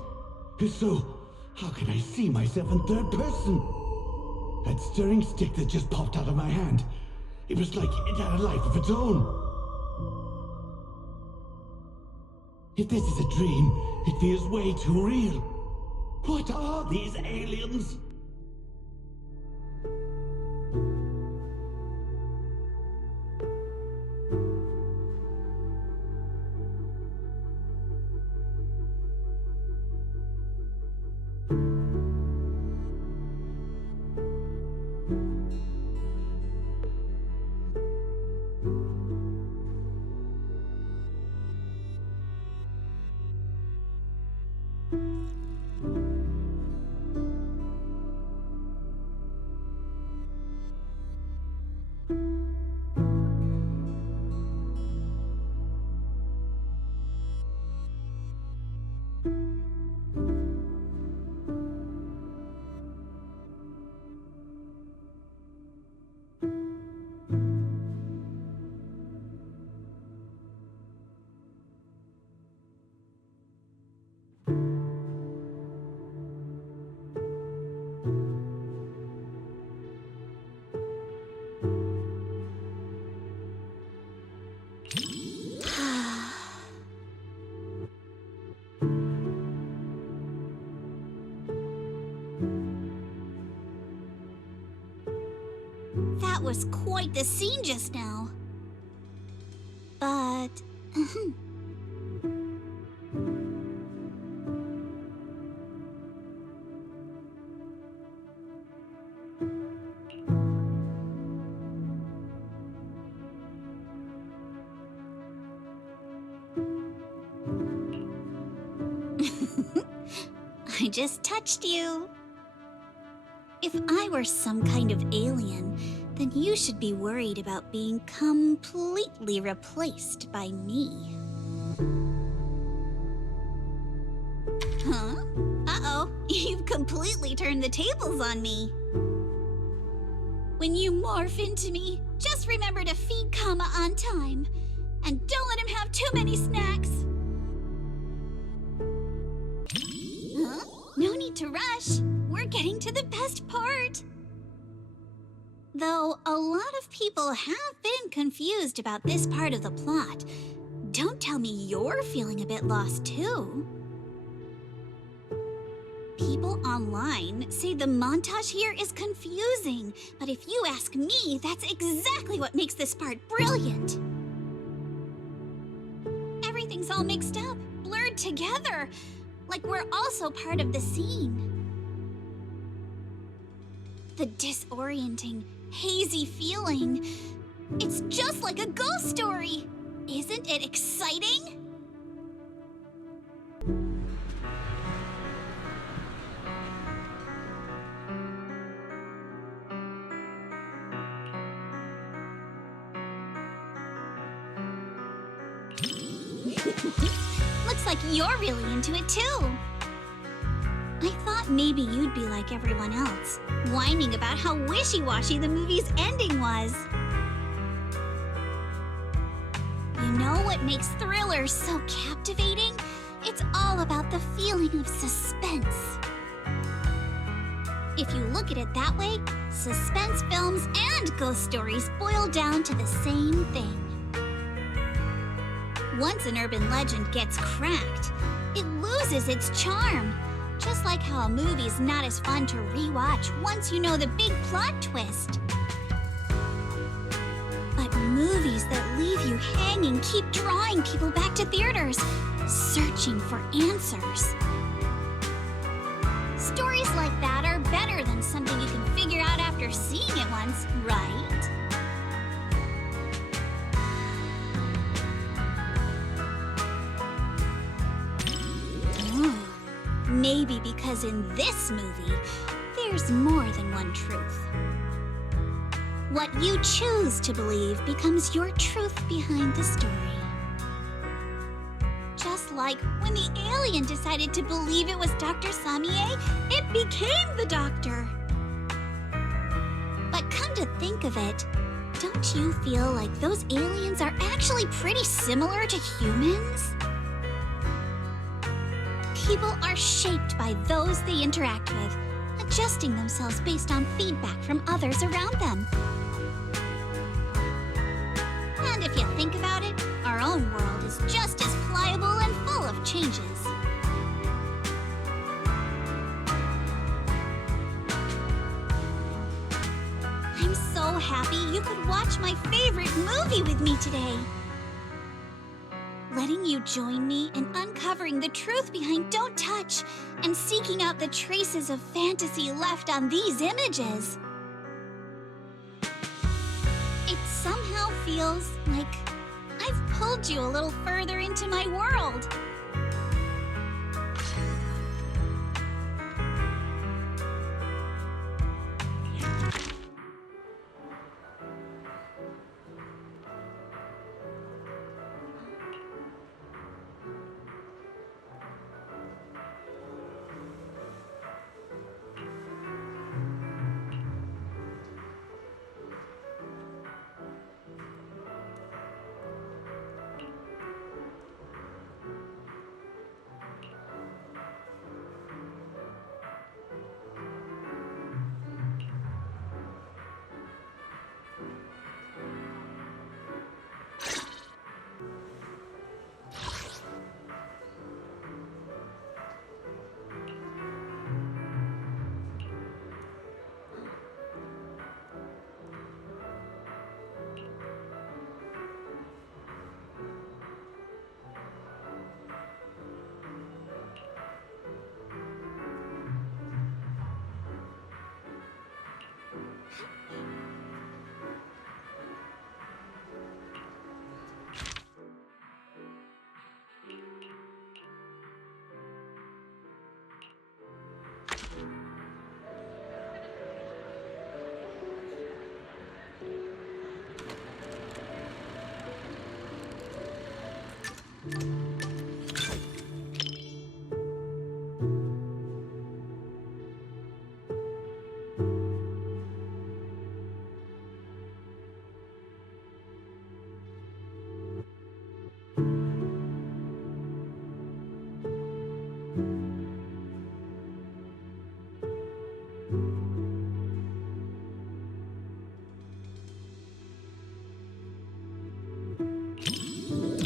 If so, how can I see myself in third person? That stirring stick that just popped out of my hand. It was like it had a life of its own. If this is a dream, it feels way too real. What are these aliens? That was quite the scene just now. But... I just touched you. If I were some kind of alien, then you should be worried about being completely replaced by me. Huh? Uh-oh, you've completely turned the tables on me. when you morph into me, just remember to feed Kama on time. And don't let him have too many snacks. Huh? No need to rush. We're getting to the best part. Though a lot of people have been confused about this part of the plot. Don't tell me you're feeling a bit lost too. People online say the montage here is confusing, but if you ask me, that's exactly what makes this part brilliant. Everything's all mixed up, blurred together, like we're also part of the scene. The disorienting, hazy feeling. It's just like a ghost story. Isn't it exciting? Looks like you're really into it too. I thought maybe you'd be like everyone else, whining about how wishy-washy the movie's ending was. You know what makes thrillers so captivating? It's all about the feeling of suspense. If you look at it that way, suspense films and ghost stories boil down to the same thing. Once an urban legend gets cracked, it loses its charm. Just like how a movie's not as fun to rewatch once you know the big plot twist. But movies that leave you hanging keep drawing people back to theaters, searching for answers. Stories like that are better than something you can figure out after seeing it once, right? Maybe because in this movie, there's more than one truth. What you choose to believe becomes your truth behind the story. Just like when the alien decided to believe it was Dr. Samie, it became the doctor. But come to think of it, don't you feel like those aliens are actually pretty similar to humans? People are shaped by those they interact with, adjusting themselves based on feedback from others around them. And if you think about it, our own world is just as pliable and full of changes. I'm so happy you could watch my favorite movie with me today. Letting you join me in uncovering the truth behind Don't Touch and seeking out the traces of fantasy left on these images. It somehow feels like I've pulled you a little further into my world.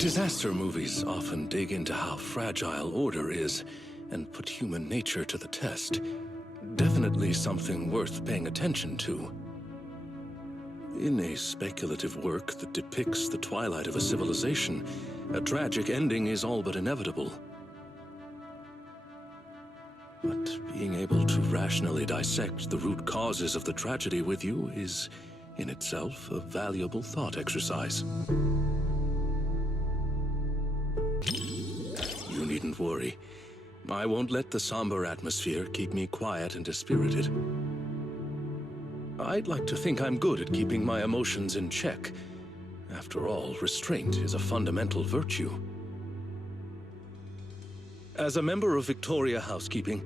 Disaster movies often dig into how fragile order is and put human nature to the test. Definitely something worth paying attention to. In a speculative work that depicts the twilight of a civilization, a tragic ending is all but inevitable. But being able to rationally dissect the root causes of the tragedy with you is, in itself, a valuable thought exercise. You needn't worry. I won't let the somber atmosphere keep me quiet and dispirited. I'd like to think I'm good at keeping my emotions in check. After all, restraint is a fundamental virtue. As a member of Victoria Housekeeping,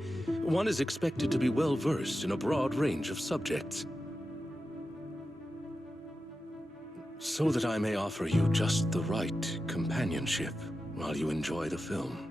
one is expected to be well-versed in a broad range of subjects. So that I may offer you just the right companionship while you enjoy the film.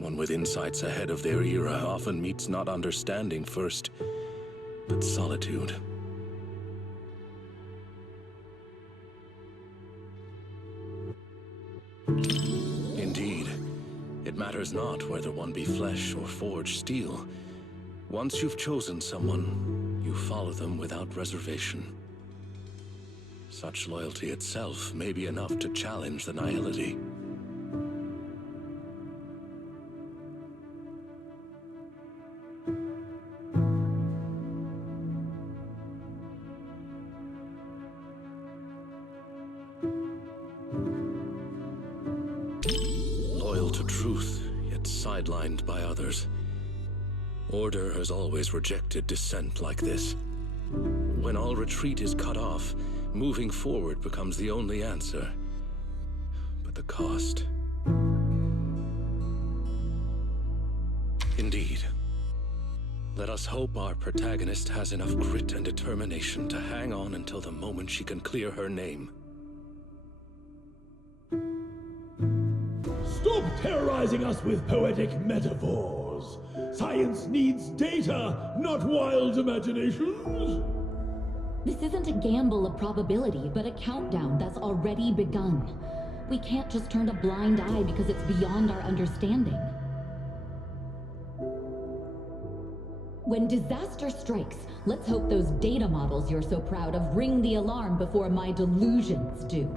One with insights ahead of their era often meets not understanding first, but solitude. Indeed, it matters not whether one be flesh or forged steel. Once you've chosen someone, you follow them without reservation. Such loyalty itself may be enough to challenge the nihility. Loyal to truth, yet sidelined by others. Order has always rejected dissent like this. When all retreat is cut off, moving forward becomes the only answer. But the cost... Indeed. Let us hope our protagonist has enough grit and determination to hang on until the moment she can clear her name. Stop terrorizing us with poetic metaphors. Science needs data, not wild imaginations. This isn't a gamble of probability, but a countdown that's already begun. We can't just turn a blind eye because it's beyond our understanding. When disaster strikes, let's hope those data models you're so proud of ring the alarm before my delusions do.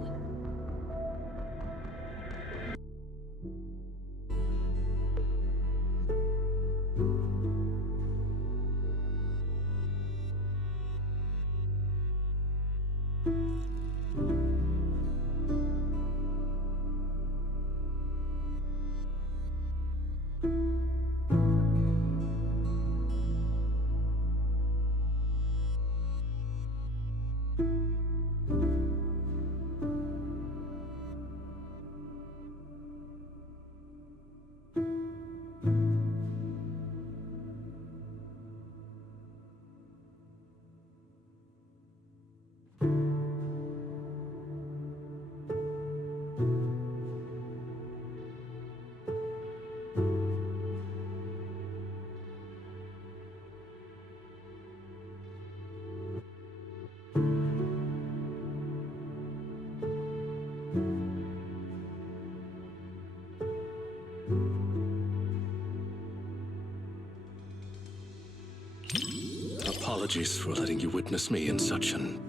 Apologies for letting you witness me in such an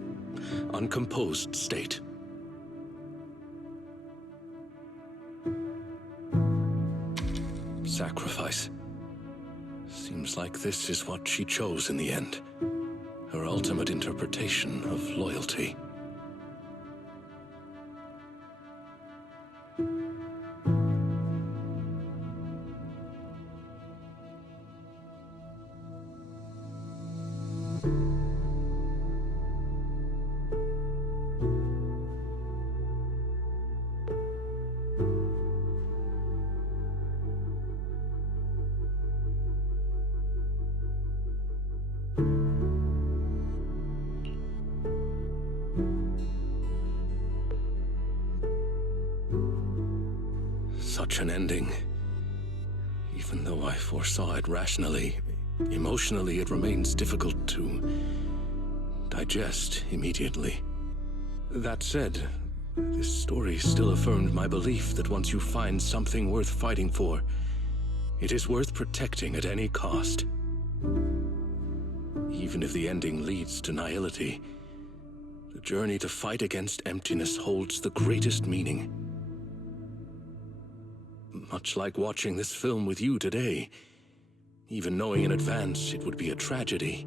uncomposed state. sacrifice. Seems like this is what she chose in the end. Her ultimate interpretation of loyalty. Such an ending. Even though I foresaw it rationally, emotionally it remains difficult to digest immediately. That said, this story still affirmed my belief that once you find something worth fighting for, it is worth protecting at any cost. Even if the ending leads to nihility, the journey to fight against emptiness holds the greatest meaning. Much like watching this film with you today, even knowing in advance it would be a tragedy.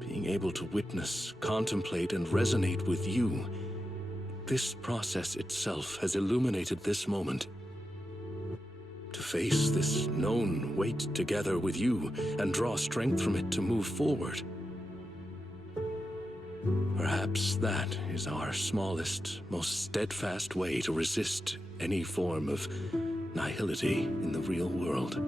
Being able to witness, contemplate, and resonate with you, this process itself has illuminated this moment. To face this known weight together with you and draw strength from it to move forward. Perhaps that is our smallest, most steadfast way to resist any form of nihility in the real world.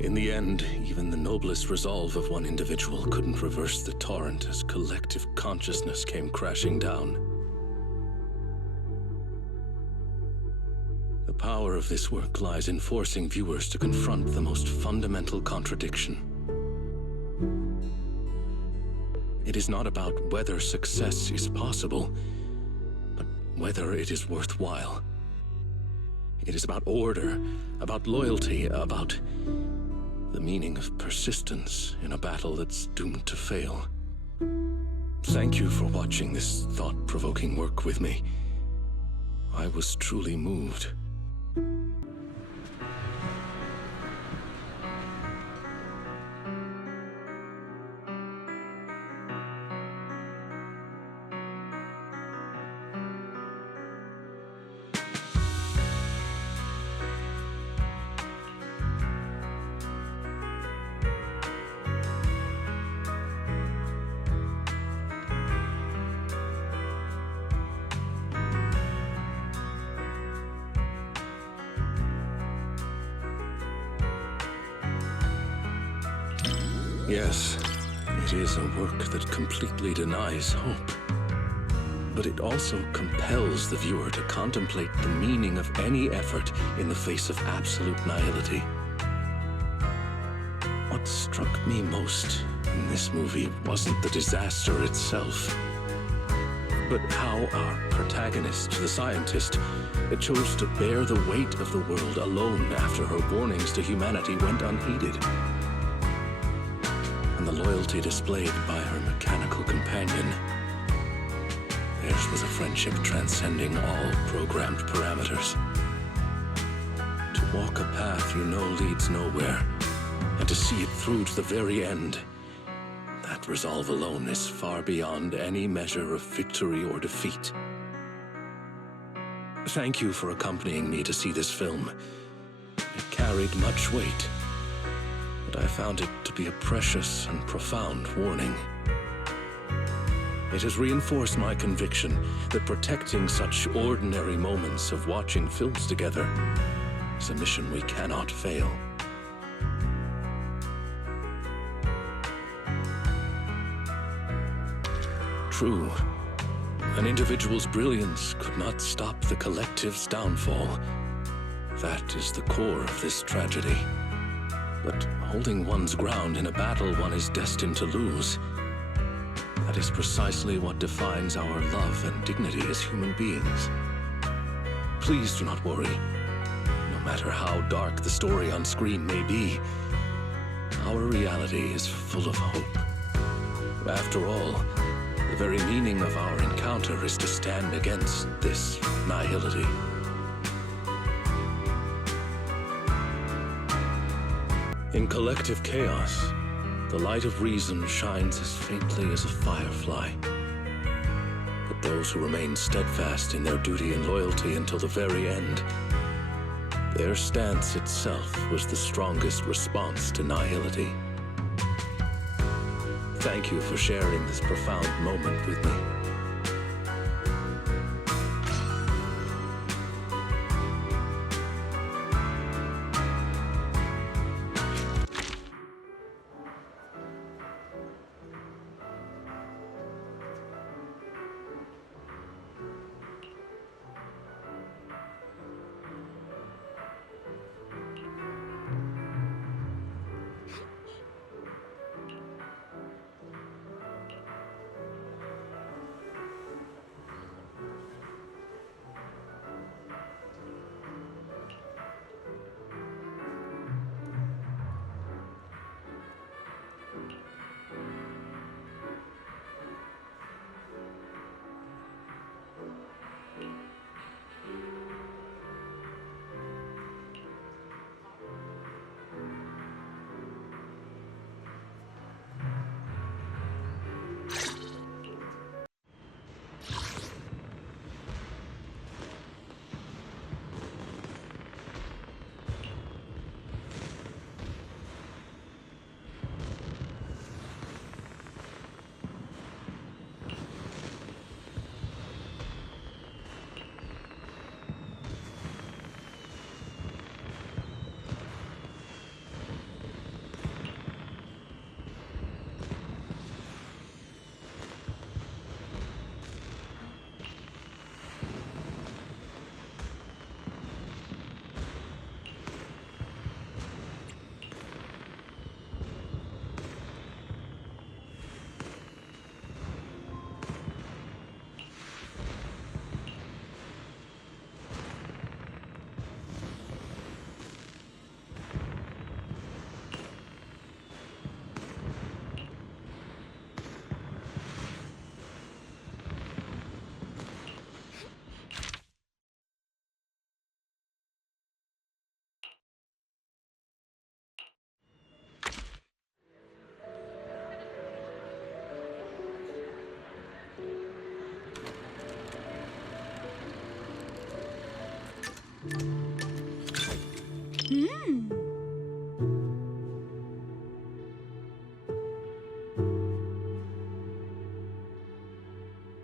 In the end, even the noblest resolve of one individual couldn't reverse the torrent as collective consciousness came crashing down. The power of this work lies in forcing viewers to confront the most fundamental contradiction. It is not about whether success is possible, but whether it is worthwhile. It is about order, about loyalty, about the meaning of persistence in a battle that's doomed to fail. Thank you for watching this thought-provoking work with me. I was truly moved. Yes, it is a work that completely denies hope. But it also compels the viewer to contemplate the meaning of any effort in the face of absolute nihility. What struck me most in this movie wasn't the disaster itself, but how our protagonist, the scientist, chose to bear the weight of the world alone after her warnings to humanity went unheeded. And the loyalty displayed by her mechanical companion. Theirs was a friendship transcending all programmed parameters. To walk a path you know leads nowhere, and to see it through to the very end, that resolve alone is far beyond any measure of victory or defeat. Thank you for accompanying me to see this film. It carried much weight, but I found it to be a precious and profound warning. It has reinforced my conviction that protecting such ordinary moments of watching films together is a mission we cannot fail. true. An individual's brilliance could not stop the collective's downfall. That is the core of this tragedy. But holding one's ground in a battle one is destined to lose, that is precisely what defines our love and dignity as human beings. Please do not worry. No matter how dark the story on screen may be, our reality is full of hope. After all, the very meaning of our encounter is to stand against this nihility. In collective chaos, the light of reason shines as faintly as a firefly. But those who remain steadfast in their duty and loyalty until the very end, their stance itself was the strongest response to nihility. Thank you for sharing this profound moment with me.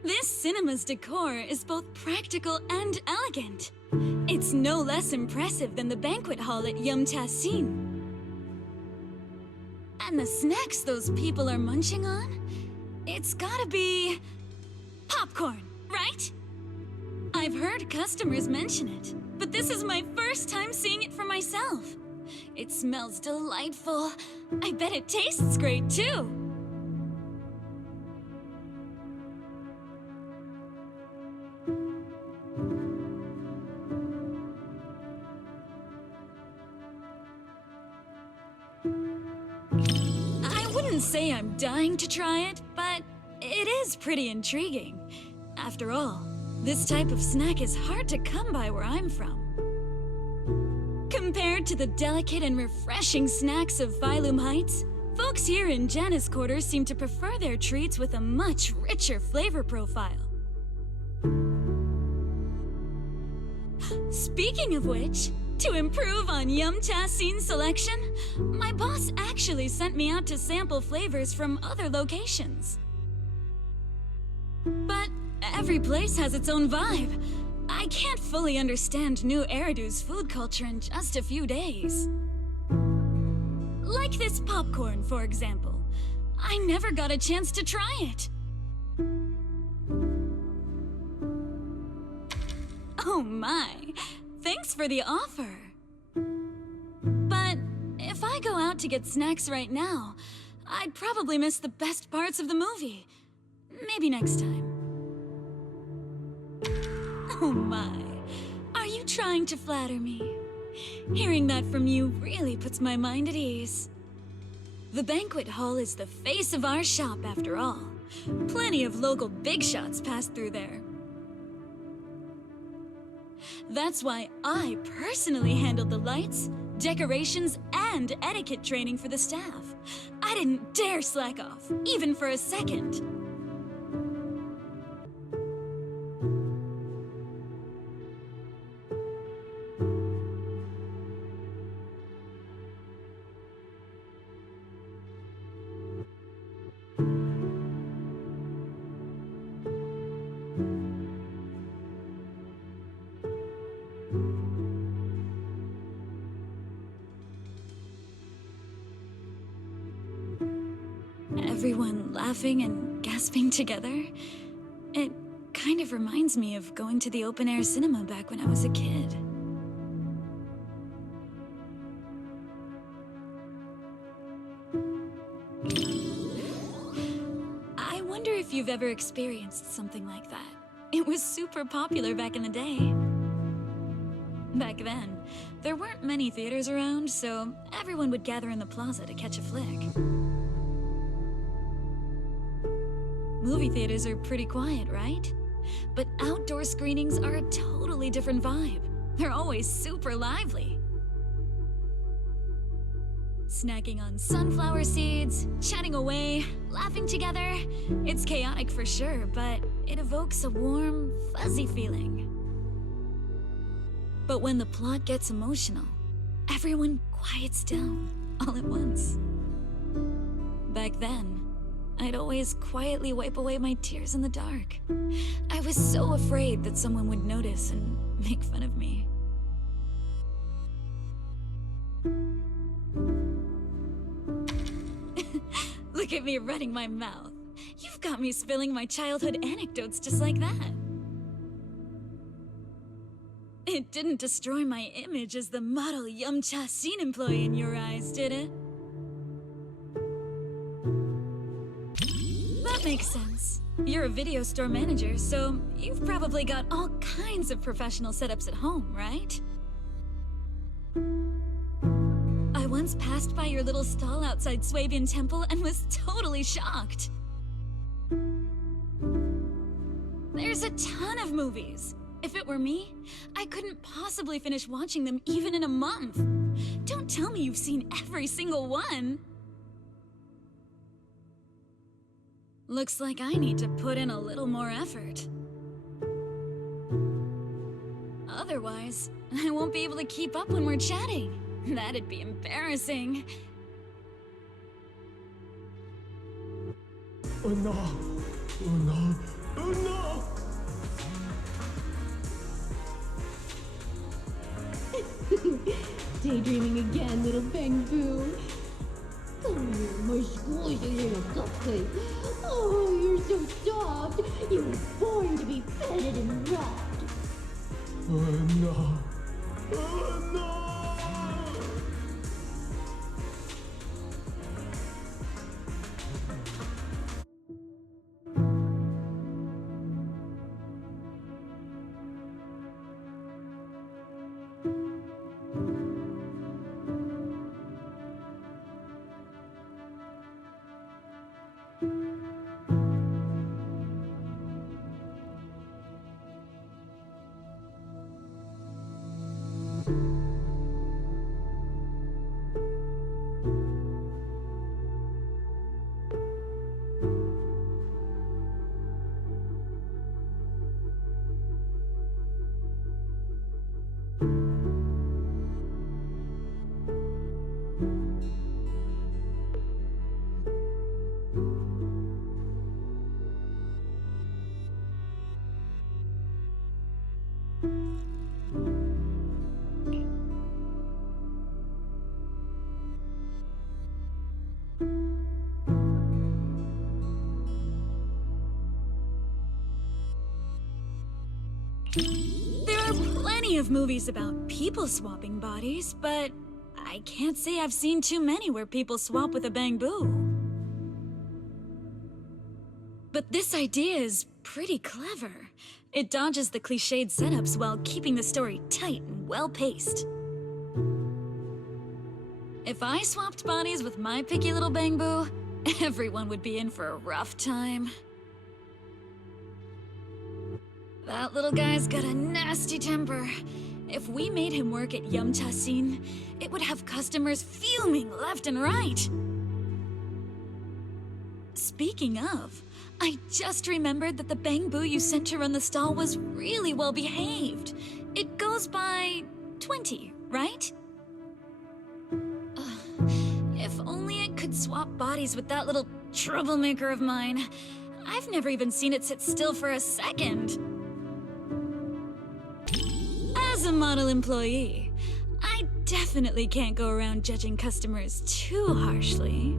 This cinema's decor is both practical and elegant. It's no less impressive than the banquet hall at Yum-Ta-Sin. And the snacks those people are munching on? It's gotta be... popcorn, right? I've heard customers mention it, but this is my first time seeing it for myself. It smells delightful. I bet it tastes great, too. I wouldn't say I'm dying to try it, but it is pretty intriguing. After all, this type of snack is hard to come by where I'm from. Compared to the delicate and refreshing snacks of Phylum Heights, folks here in Janus Quarter seem to prefer their treats with a much richer flavor profile. Speaking of which, to improve on Yum-Ta-Sin's selection, my boss actually sent me out to sample flavors from other locations. But every place has its own vibe. I can't fully understand New Eridu's food culture in just a few days. Like this popcorn, for example. I never got a chance to try it. Oh my, thanks for the offer. But if I go out to get snacks right now, I'd probably miss the best parts of the movie. Maybe next time. Oh my, are you trying to flatter me? Hearing that from you really puts my mind at ease. The banquet hall is the face of our shop after all. Plenty of local big shots pass through there. That's why I personally handled the lights, decorations, and etiquette training for the staff. I didn't dare slack off, even for a second. Everyone laughing and gasping together. It kind of reminds me of going to the open-air cinema back when I was a kid. I wonder if you've ever experienced something like that. It was super popular back in the day. Back then, there weren't many theaters around, so everyone would gather in the plaza to catch a flick. Movie theaters are pretty quiet, right? But outdoor screenings are a totally different vibe. They're always super lively. Snacking on sunflower seeds, chatting away, laughing together. It's chaotic for sure, but it evokes a warm, fuzzy feeling. But when the plot gets emotional, everyone quiets down all at once. Back then, I'd always quietly wipe away my tears in the dark. I was so afraid that someone would notice and make fun of me. Look at me running my mouth. You've got me spilling my childhood anecdotes just like that. It didn't destroy my image as the model Yumcha scene employee in your eyes, did it? That makes sense. You're a video store manager, so you've probably got all kinds of professional setups at home, right? I once passed by your little stall outside Swabian Temple and was totally shocked. There's a ton of movies. If it were me, I couldn't possibly finish watching them even in a month. Don't tell me you've seen every single one. Looks like I need to put in a little more effort. Otherwise, I won't be able to keep up when we're chatting. That'd be embarrassing. Oh no! Oh no! Oh no! Daydreaming again, little Bang-Boo. Come here, my squishy little cupcake. Oh, you're so soft. You were born to be petted and rubbed. Oh no! Oh no! There are plenty of movies about people swapping bodies, but I can't say I've seen too many where people swap with a bamboo. But this idea is pretty clever. It dodges the cliched setups while keeping the story tight and well-paced. If I swapped bodies with my picky little bamboo, everyone would be in for a rough time. That little guy's got a nasty temper. If we made him work at Yumchasin, it would have customers fuming left and right. Speaking of, I just remembered that the bamboo you sent to run the stall was really well behaved. It goes by 20, right? If only it could swap bodies with that little troublemaker of mine. I've never even seen it sit still for a second. As a model employee, I definitely can't go around judging customers too harshly.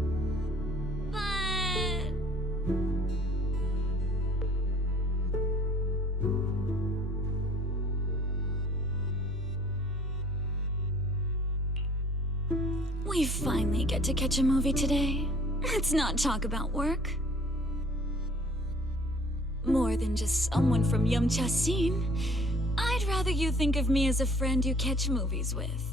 We finally get to catch a movie today. Let's not talk about work. More than just someone from Yumchasin, I'd rather you think of me as a friend you catch movies with.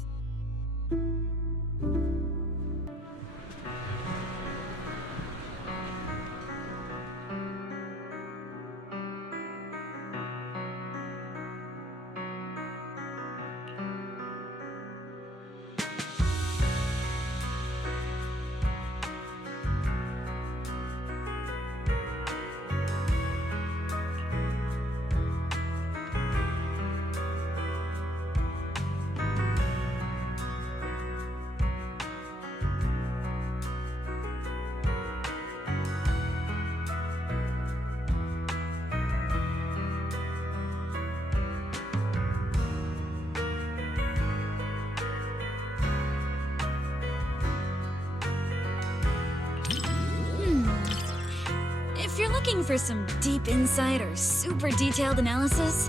If you're looking for some deep insight or super detailed analysis,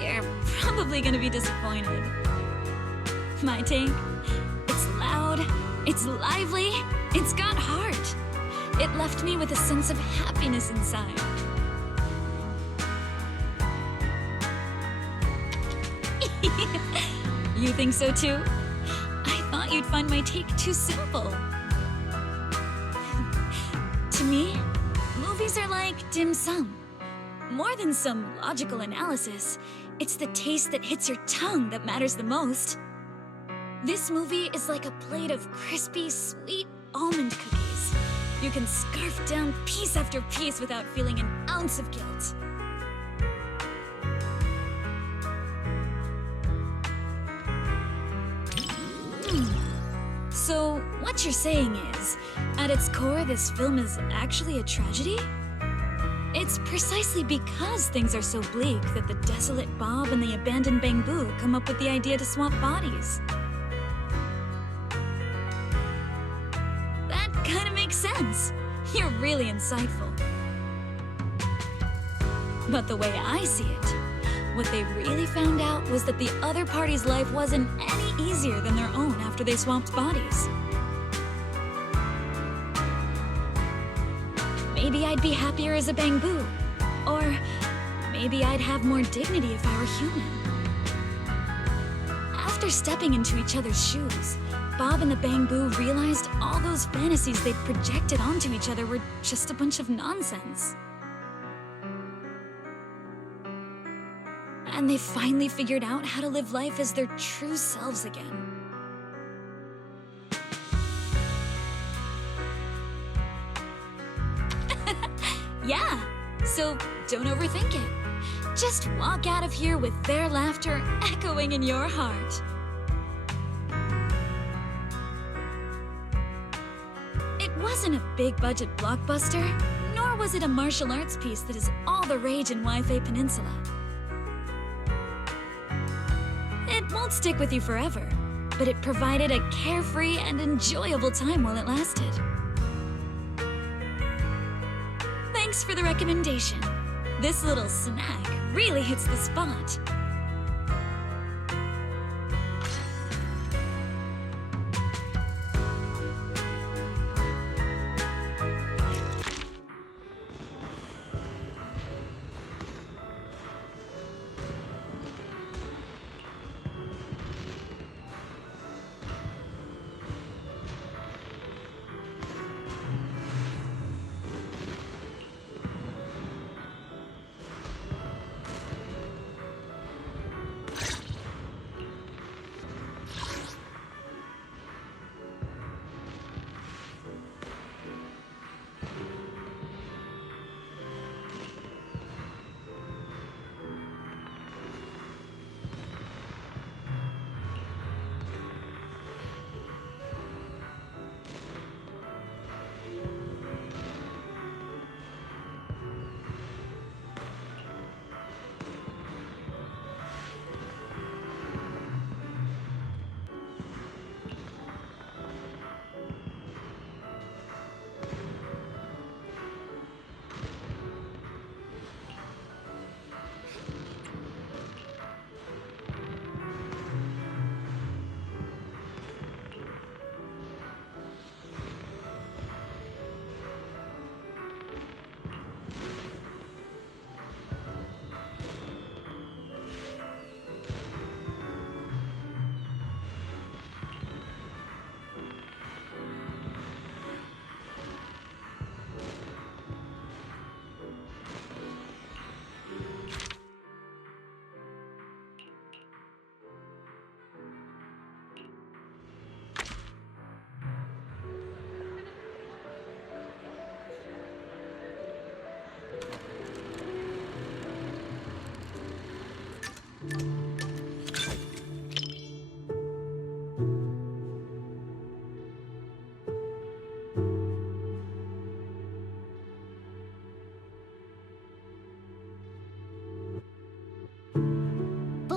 you're probably gonna be disappointed. My take? It's loud, it's lively, it's got heart. It left me with a sense of happiness inside. You think so too? I thought you'd find my take too simple. To me, movies are like dim sum. More than some logical analysis, it's the taste that hits your tongue that matters the most. This movie is like a plate of crispy, sweet almond cookies. You can scarf down piece after piece without feeling an ounce of guilt. So, what you're saying is, at its core, this film is actually a tragedy? It's precisely because things are so bleak that the desolate Bob and the abandoned bamboo come up with the idea to swap bodies. That kind of makes sense. You're really insightful. But the way I see it, what they really found out was that the other party's life wasn't any easier than their own after they swapped bodies. Maybe I'd be happier as a bamboo, or maybe I'd have more dignity if I were human. After stepping into each other's shoes, Bob and the bamboo realized all those fantasies they'd projected onto each other were just a bunch of nonsense. And they finally figured out how to live life as their true selves again. Yeah, so don't overthink it. Just walk out of here with their laughter echoing in your heart. It wasn't a big-budget blockbuster, nor was it a martial arts piece that is all the rage in Wi-Fi Peninsula. It won't stick with you forever, but it provided a carefree and enjoyable time while it lasted. Thanks for the recommendation. This little snack really hits the spot.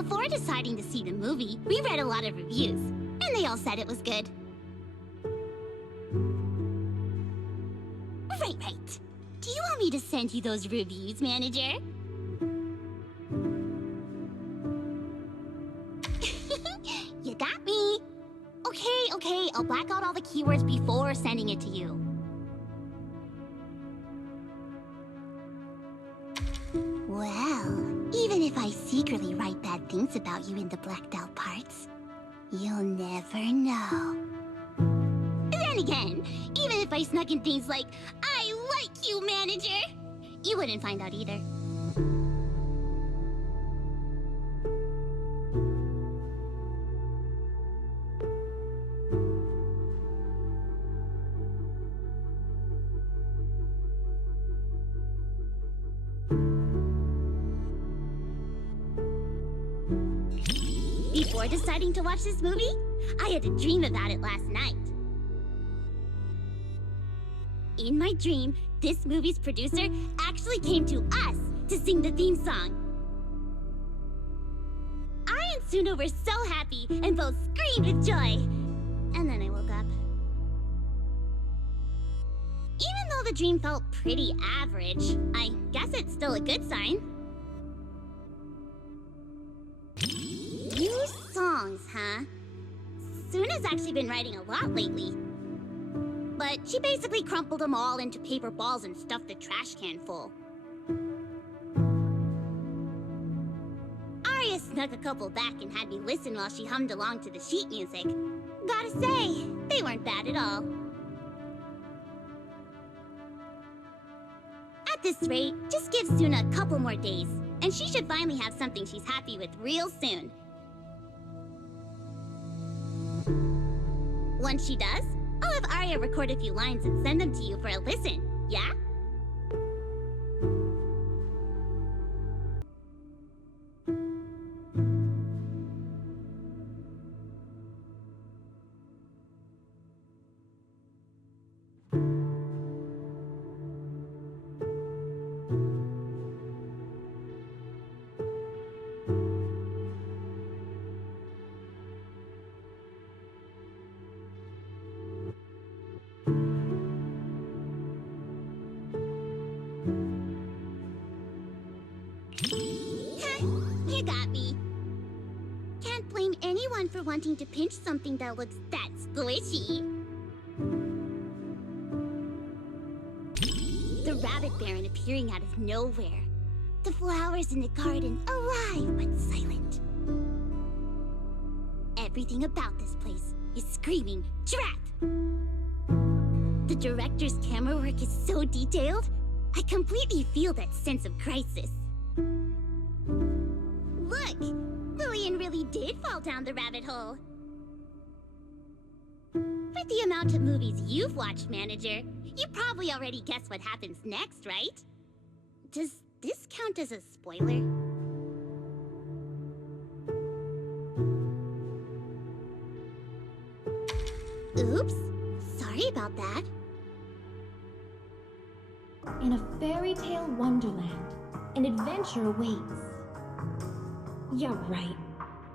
Before deciding to see the movie, we read a lot of reviews, and they all said it was good. Right. Do you want me to send you those reviews, manager? You got me. Okay, I'll black out all the keywords before sending it to you. Well, even if I secretly write bad things about you in the blacked out parts, you'll never know. Then again, even if I snuck in things like, I like you, manager, you wouldn't find out either. Before deciding to watch this movie, I had a dream about it last night. In my dream, this movie's producer actually came to us to sing the theme song. I and Suna were so happy and both screamed with joy. And then I woke up. Even though the dream felt pretty average, I guess it's still a good sign. New songs, huh? Suna's actually been writing a lot lately. But she basically crumpled them all into paper balls and stuffed the trash can full. Arya snuck a couple back and had me listen while she hummed along to the sheet music. Gotta say, they weren't bad at all. At this rate, just give Suna a couple more days, and she should finally have something she's happy with real soon. Once she does, I'll have Arya record a few lines and send them to you for a listen, yeah? You got me. Can't blame anyone for wanting to pinch something that looks that squishy. The rabbit baron appearing out of nowhere. The flowers in the garden alive but silent. Everything about this place is screaming, trap! The director's camera work is so detailed, I completely feel that sense of crisis. Look! Lillian really did fall down the rabbit hole. With the amount of movies you've watched, manager, you probably already guessed what happens next, right? Does this count as a spoiler? Oops. Sorry about that. In a fairy tale wonderland, an adventure awaits. Yeah, right.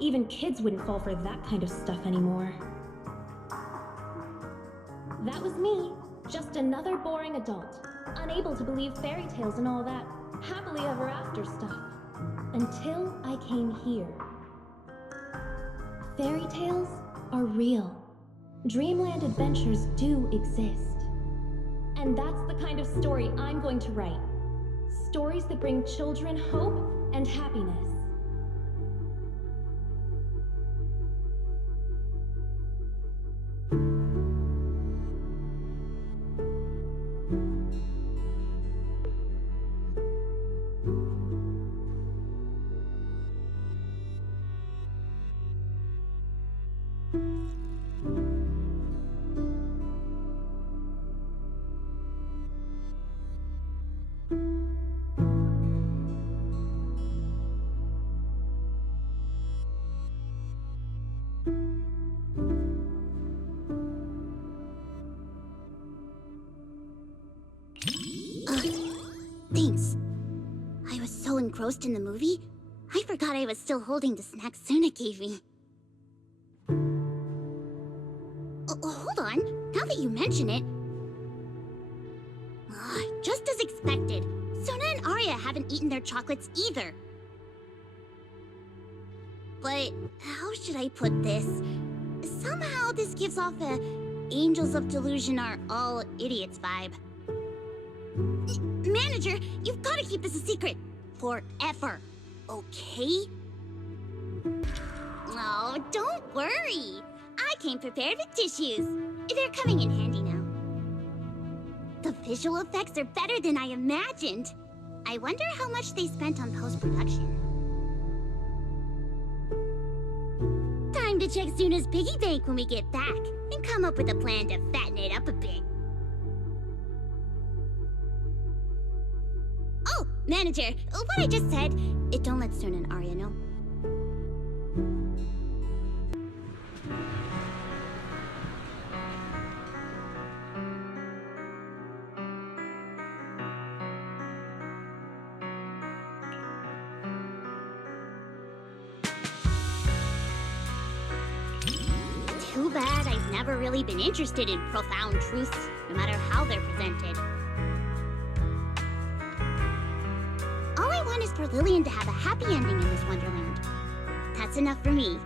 Even kids wouldn't fall for that kind of stuff anymore. That was me, just another boring adult, unable to believe fairy tales and all that happily ever after stuff. Until I came here. Fairy tales are real. Dreamland adventures do exist. And that's the kind of story I'm going to write. Stories that bring children hope and happiness. Thanks. I was so engrossed in the movie, I forgot I was still holding the snack Suna gave me. Hold on. Now that you mention it... just as expected. Suna and Arya haven't eaten their chocolates either. But how should I put this? Somehow this gives off a Angels of Delusion are all idiots vibe. Manager, you've got to keep this a secret. Forever. Okay? Oh, don't worry. I came prepared with tissues. They're coming in handy now. The visual effects are better than I imagined. I wonder how much they spent on post-production. Time to check Suna's piggy bank when we get back, and come up with a plan to fatten it up a bit. Oh, manager, what I just said, don't let Suna and Arya know. Too bad I've never really been interested in profound truths, no matter how they're presented. All I want is for Lillian to have a happy ending in this wonderland. That's enough for me.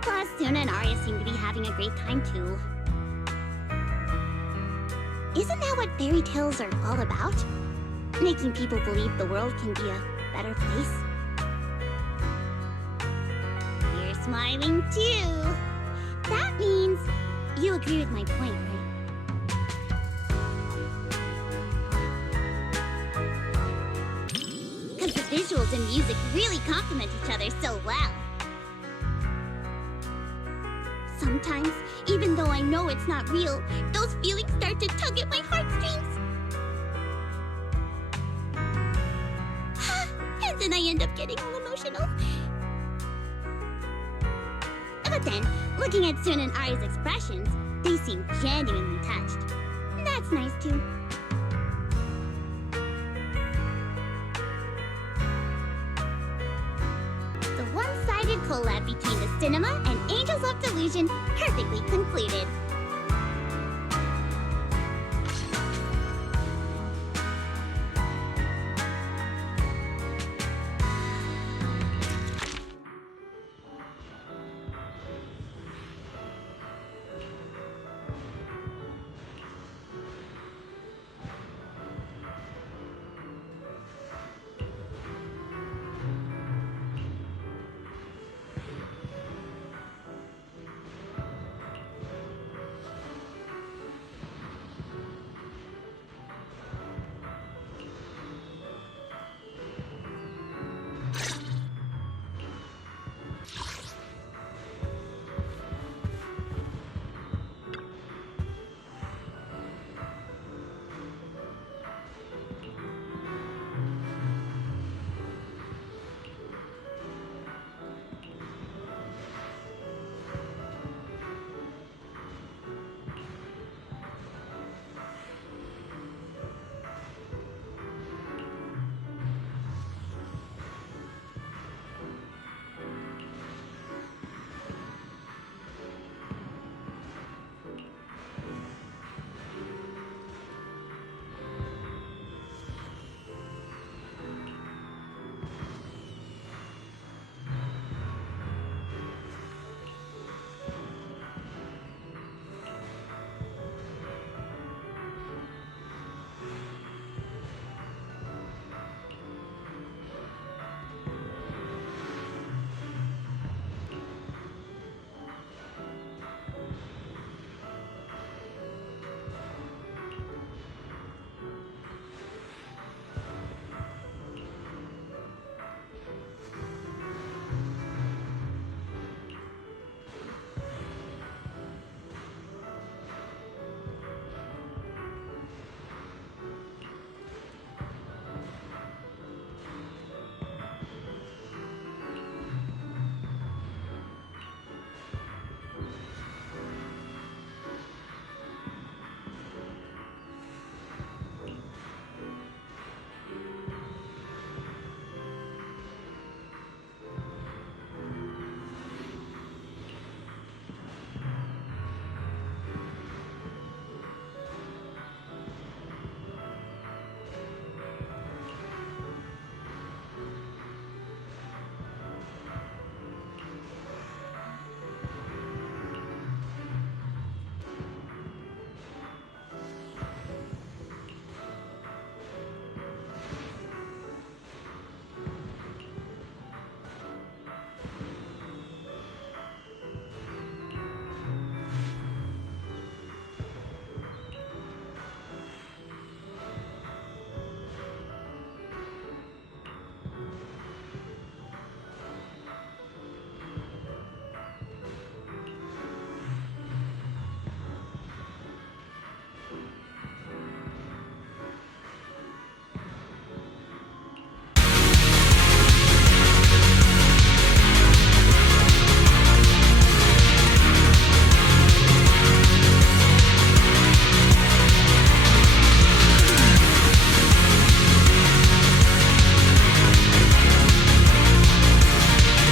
Plus, Suna and Arya seem to be having a great time too. Isn't that what fairy tales are all about? Making people believe the world can be a better place? Smiling too. That means you agree with my point, right? Because the visuals and music really complement each other so well. Sometimes, even though I know it's not real, those feelings start to tug at my heartstrings. And then I end up getting all emotional. But then, looking at Suna and Arya's expressions, they seem genuinely touched. That's nice too. The one-sided collab between the cinema and Angels of Delusion perfectly concluded.